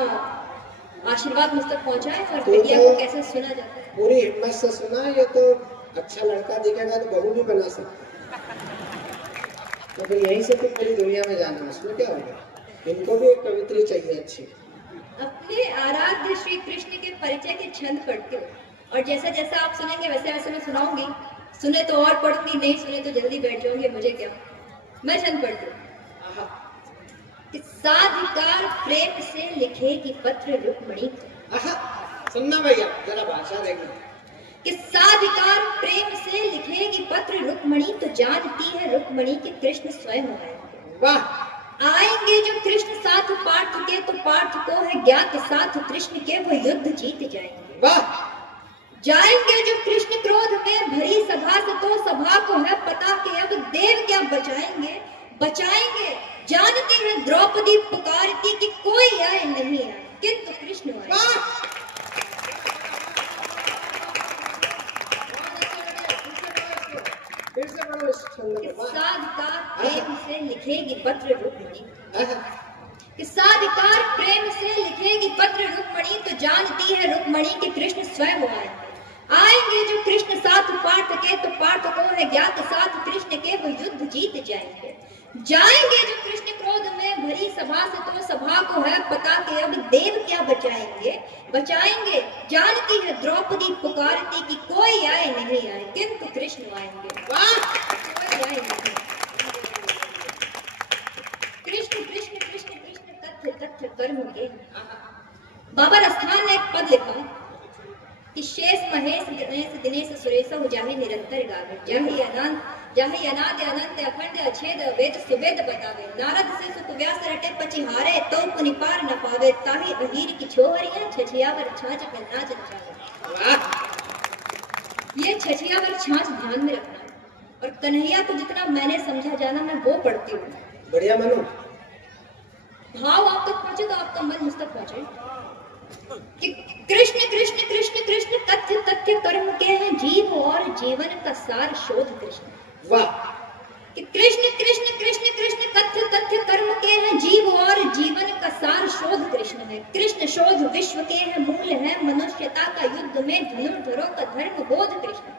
आशीर्वाद मुझ तक पहुँचाएं और बिटिया को कैसे सुना जाता है। पूरी हिम्मत से सुना। ये तो अच्छा लड़का दिखेगा तो बहू भी बना सकता, तो फिर यहीं से तो पूरी दुनिया में जाना, उसमें क्या होगा। इनको भी एक कवित्री चाहिए अच्छी। अपने आराध्य श्री कृष्ण के परिचय के छंद पढ़ती हूँ और जैसा जैसा आप सुनेंगे वैसे वैसे मैं सुनाऊंगी। सुने तो और पढ़ूंगी, नहीं सुने तो जल्दी बैठ जाऊंगी, मुझे क्या। मैं छंद पढ़ती हूँ। साधिकार प्रेम से लिखेगी पत्र रुक्मणी। सुनना भैया, जरा भाषा देखना। कि साधिकार प्रेम से लिखेगी पत्र रुक्मणी, तो जानती है रुक्मणी कि कृष्ण स्वयं आएंगे। वाह, आएंगे जो कृष्ण साथ पार्थ के, तो पार्थ को है ज्ञात साथ कृष्ण के, वो युद्ध जीत जाएंगे। वाह, जाएंगे जो कृष्ण क्रोध में भरी सभा से, तो सभा को है पता कि अब देव क्या बचाएंगे। बचाएंगे जानती है द्रौपदी पुकारती कि कोई आए नहीं आए, किंतु कृष्ण आए। साधिकार प्रेम से लिखेगी पत्र रुक्मिणी, कि साधिकार प्रेम से लिखेगी पत्र रुक्मिणी, तो जानती है रुक्मिणी कि कृष्ण स्वयं आएंगे जो कृष्ण साथ पार्थ के, तो पार्थ को है ज्ञात साथ कृष्ण के, वो युद्ध जीत जाएंगे जो कृष्ण क्रोध में भरी सभा से, तो सभा को है पता कि अब देव क्या बचाएंगे। जानती है द्रौपदी पुकारती कि कोई आए नहीं आए, किंतु कृष्ण आएंगे। कोई आए नहीं। कृष्ण कृष्ण कृष्ण कृष्ण तथ्य तथ्य कर्म के। बाबा स्थान ने एक पद लिखा कि शेष महेश गणेश दिनेश सुरेश जाहि निरंतर गावे, जाहि अनाद अनंत अखंड अछेद वेद सुवेद बतावे, नारद से सुख व्यास रटे पचिहारे, तो पुनिपार न पावे, ताहि अहीर की छोहरियां छछियावर छाछ नाच नचावे। ये छछियावर छाछ ध्यान में रखना, और कन्हैया को जितना मैंने समझा जाना मैं वो पढ़ती हूँ। बढ़िया मनु। भाव आप तक पहुंचे तो आपका मन मुझ तक पहुंचे कि कृष्ण कृष्ण कृष्ण कृष्ण तथ्य तथ्य कर्म के हैं जीव और जीवन का सार शोध कृष्ण। वाह। कि कृष्ण कृष्ण कृष्ण कृष्ण तथ्य तथ्य कर्म के हैं जीव और जीवन का सार शोध कृष्ण है। कृष्ण शोध विश्व के हैं मूल है, मनुष्यता का युद्ध में धनुर्धरों का धर्म बोध कृष्ण है।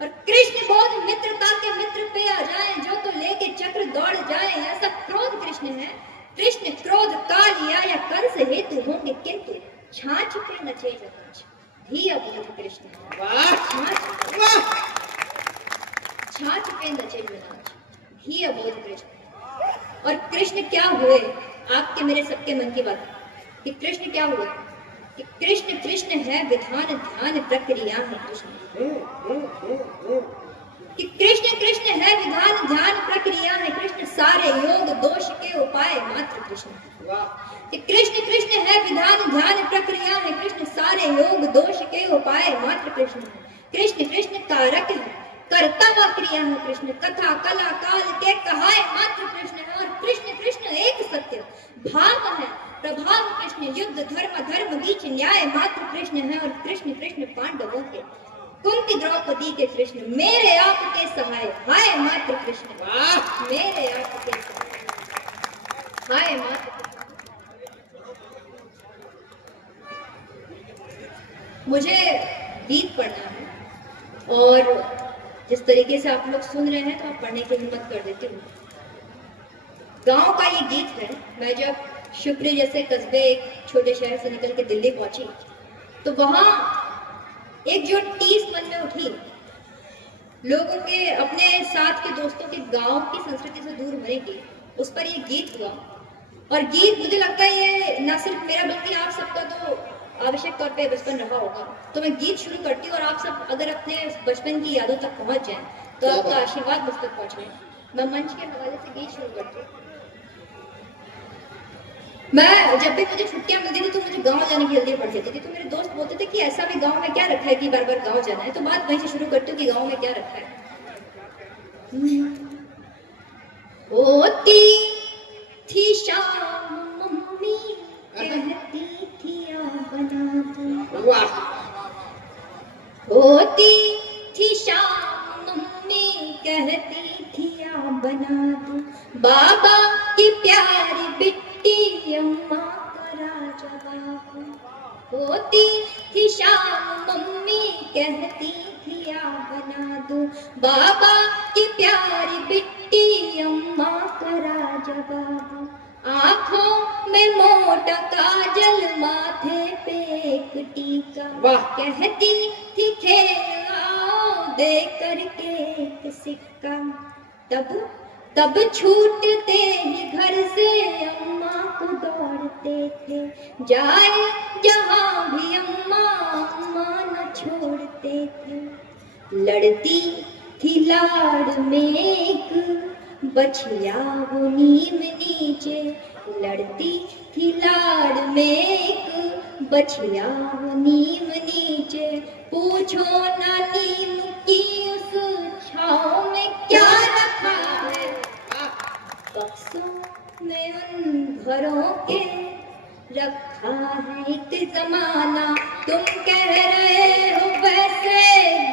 और कृष्ण बोध मित्रता के मित्र पे आ जाए, जो तो लेके चक्र दौड़ जाए, ऐसा क्रोध कृष्ण है। कृष्ण क्रोध काल या कर से हेतु होंगे, किंतु छाछ पे नचे जहाज धी अबोध कृष्ण। छाछ पे नचे जहाज धी अबोध कृष्ण। और कृष्ण क्या हुए, आपके मेरे सबके मन की बात कि कृष्ण क्या हुए, कि कृष्ण कृष्ण है विधान ध्यान प्रक्रिया में कृष्ण, कि कृष्ण कृष्ण है विधान ध्यान प्रक्रिया है कृष्ण, सारे योग दोष के उपाय मात्र कृष्ण। कि कृष्ण कृष्ण है विधान ध्यान प्रक्रिया है कृष्ण, सारे योग दोष के उपाय मात्र कृष्ण। कृष्ण कृष्ण कारक है कर्ता व क्रिया है कृष्ण, कथा कला काल के कहाय मात्र कृष्ण है। और कृष्ण कृष्ण एक सत्य भाव है प्रभाव कृष्ण, युद्ध धर्म धर्म बीच न्याय मात्र कृष्ण है। और कृष्ण कृष्ण पांडवों के कुंती द्रौपदी के कृष्ण, मेरे आपके सहाय हाय मात्र कृष्ण। मेरे आपके सहाय हाय मात्र। मुझे गीत पढ़ना है, और जिस तरीके से आप लोग सुन रहे हैं तो आप पढ़ने की हिम्मत कर देती हूँ। गांव का ये गीत है। मैं जब शिवपुरी जैसे कस्बे एक छोटे शहर से निकल के दिल्ली पहुंची, तो वहां एक जो टीस मन में उठी, लोगों के अपने साथ के दोस्तों के गांव की संस्कृति से दूर होने की, उस पर ये गीत हुआ। और गीत मुझे लगता है ये न सिर्फ मेरा बल्कि आप सबका तो आवश्यक तौर पे बचपन रहा होगा। तो मैं गीत शुरू करती हूँ, और आप सब अगर अपने बचपन की यादों तक पहुंच जाएं तो आपका आशीर्वाद मुझ तक पहुंचे। मैं मंच के हवाले से गीत शुरू करती हूँ। मैं जब भी मुझे छुट्टियां मिलती थी तो मुझे गांव जाने की जल्दी पड़ जाती थी, तो मेरे दोस्त बोलते थे कि ऐसा भी गांव में क्या रखा है कि बार बार गांव जाना है। तो बात वहीं से शुरू करती हूँ कि गांव में क्या रखा है। होती थी शाम मम्मी कहती थी बना दो। वाह। होती थी शाम मम्मी कहती थी बना दो, बाबा की प्यारी बिट्टी अम्मा करा जवाब। होती थी शाम मम्मी कहती थी बना दो, बाबा की प्यारी बिट्टी अम्मा करा जवाब। आंखों में मोटा काजल माथे पे एक टीका, कहती थी खेल आओ दे करके एक सिक्का। तब छूटते ही घर से अम्मा को दौड़ते थे, जाए जहां भी अम्मा न छोड़ते थे। लड़ती थी लाड़ में एक बछिया वो नीम नीचे, लड़ती थी लाड़ में एक बछिया वो नीम नीचे। पूछो ना नीम की उस छाँव में क्या रखा है, में उन घरों के रखा है एक जमाना। तुम कह रहे हो वैसे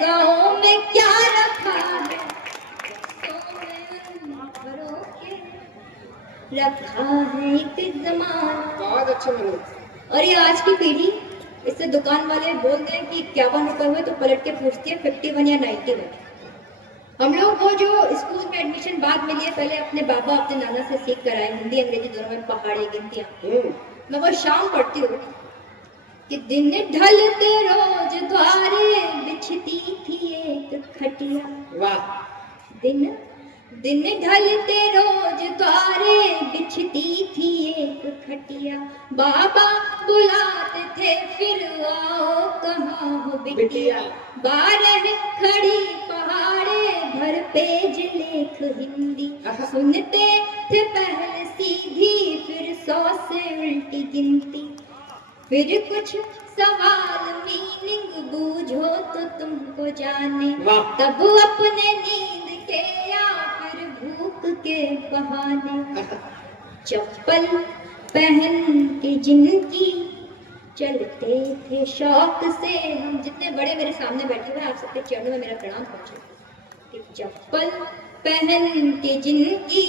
गाँव में क्या रखा है, तो में उन घरों के रखा है एक जमाना। बहुत अच्छा मनु। और ये आज की पीढ़ी, इससे दुकान वाले बोल रहे हैं कि 51 रुपए हुए तो पलट के पूछती है 51 या 91। हम लोग वो जो स्कूल में एडमिशन बाद में लिए, पहले अपने बाबा अपने नाना से सीख कर आए, हिंदी अंग्रेजी दोनों में पहाड़ी गिनतियां। मैं वो शाम पढ़ती हूँ कि दिन ढलते रोज द्वारे बिछती थी एक खटिया। वाह। दिन ढलते रोज द्वारे बिछती थी एक खटिया। बाबा बुलाते थे फिर आओ कहाँ हो बिटिया। 12 खड़ी पहाड़े भर पेज लेख हिंदी। सुनते थे पहले सीधी फिर 100 से उल्टी गिनती। फिर कुछ सवाल मीनिंग बूझो तो तुमको जाने। तब अपने नींद के या फिर भूख के बहाने। चप्पल पहन के जिनकी चलते थे शौक से हम। जितने बड़े मेरे सामने बैठे हुए आप सबके चरणों में मेरा प्रणाम पहुंचे। चप्पल पहन के जिनकी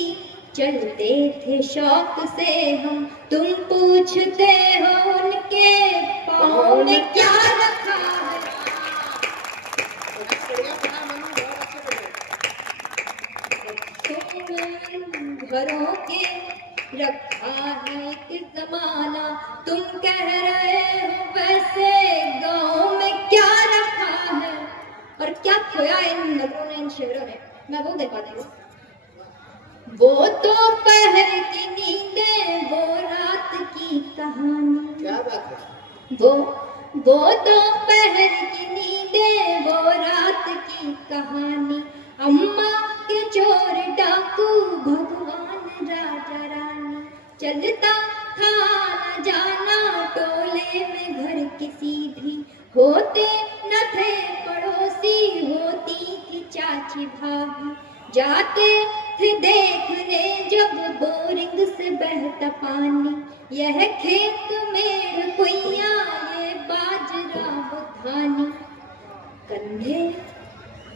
चलते थे शौक से हम। तुम पूछते हो उनके पाँव में क्या रखा है। घरों के रखा है एक जमाना। तुम कह रहे हो वैसे गाँव में क्या रखा है, और क्या खोया इन नगरों ने, इन शहरों ने। मैं वो दिखाती हूँ। वो तो पहर की नींदें, वो रात की कहानी। क्या बात है। वो तो पहर की नींदें, वो रात की कहानी। अम्मा के चोर डाकू भगवान राजा रानी। चलता था न जाना टोले में घर किसी भी। होते न थे पड़ोसी, होती थी चाची भाभी। जाते थे देखने जब बोरिंग से बहता पानी। यह खेत में कुइया, ये बाजरा बुधानी।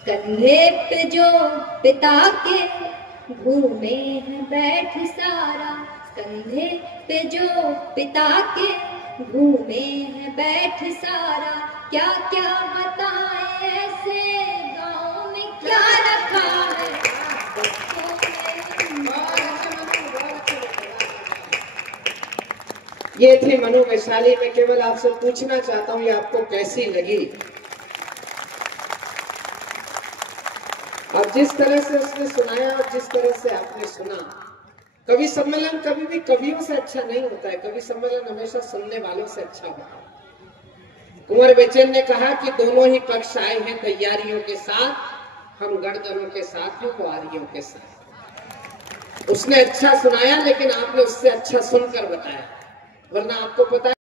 कंधे पे जो पिता के घूमे हैं बैठ सारा। कंधे पे जो पिता के घूमे हैं बैठ सारा। क्या क्या बताएं ऐसे गाँव में क्या रखा है। ये थी मनु वैशाली। मैं केवल आपसे पूछना चाहता हूँ ये आपको कैसी लगी। और जिस तरह से उसने सुनाया और जिस तरह से आपने सुना, कवि सम्मेलन कभी भी कवियों से अच्छा नहीं होता है। कवि सम्मेलन हमेशा सुनने वालों से अच्छा होता है। कुंवर बेचैन ने कहा कि दोनों ही पक्ष आए हैं तैयारियों के साथ, हम गणजनों के साथ हैं कुआरियों के साथ। उसने अच्छा सुनाया लेकिन आपने उससे अच्छा सुनकर बताया, वरना आपको पता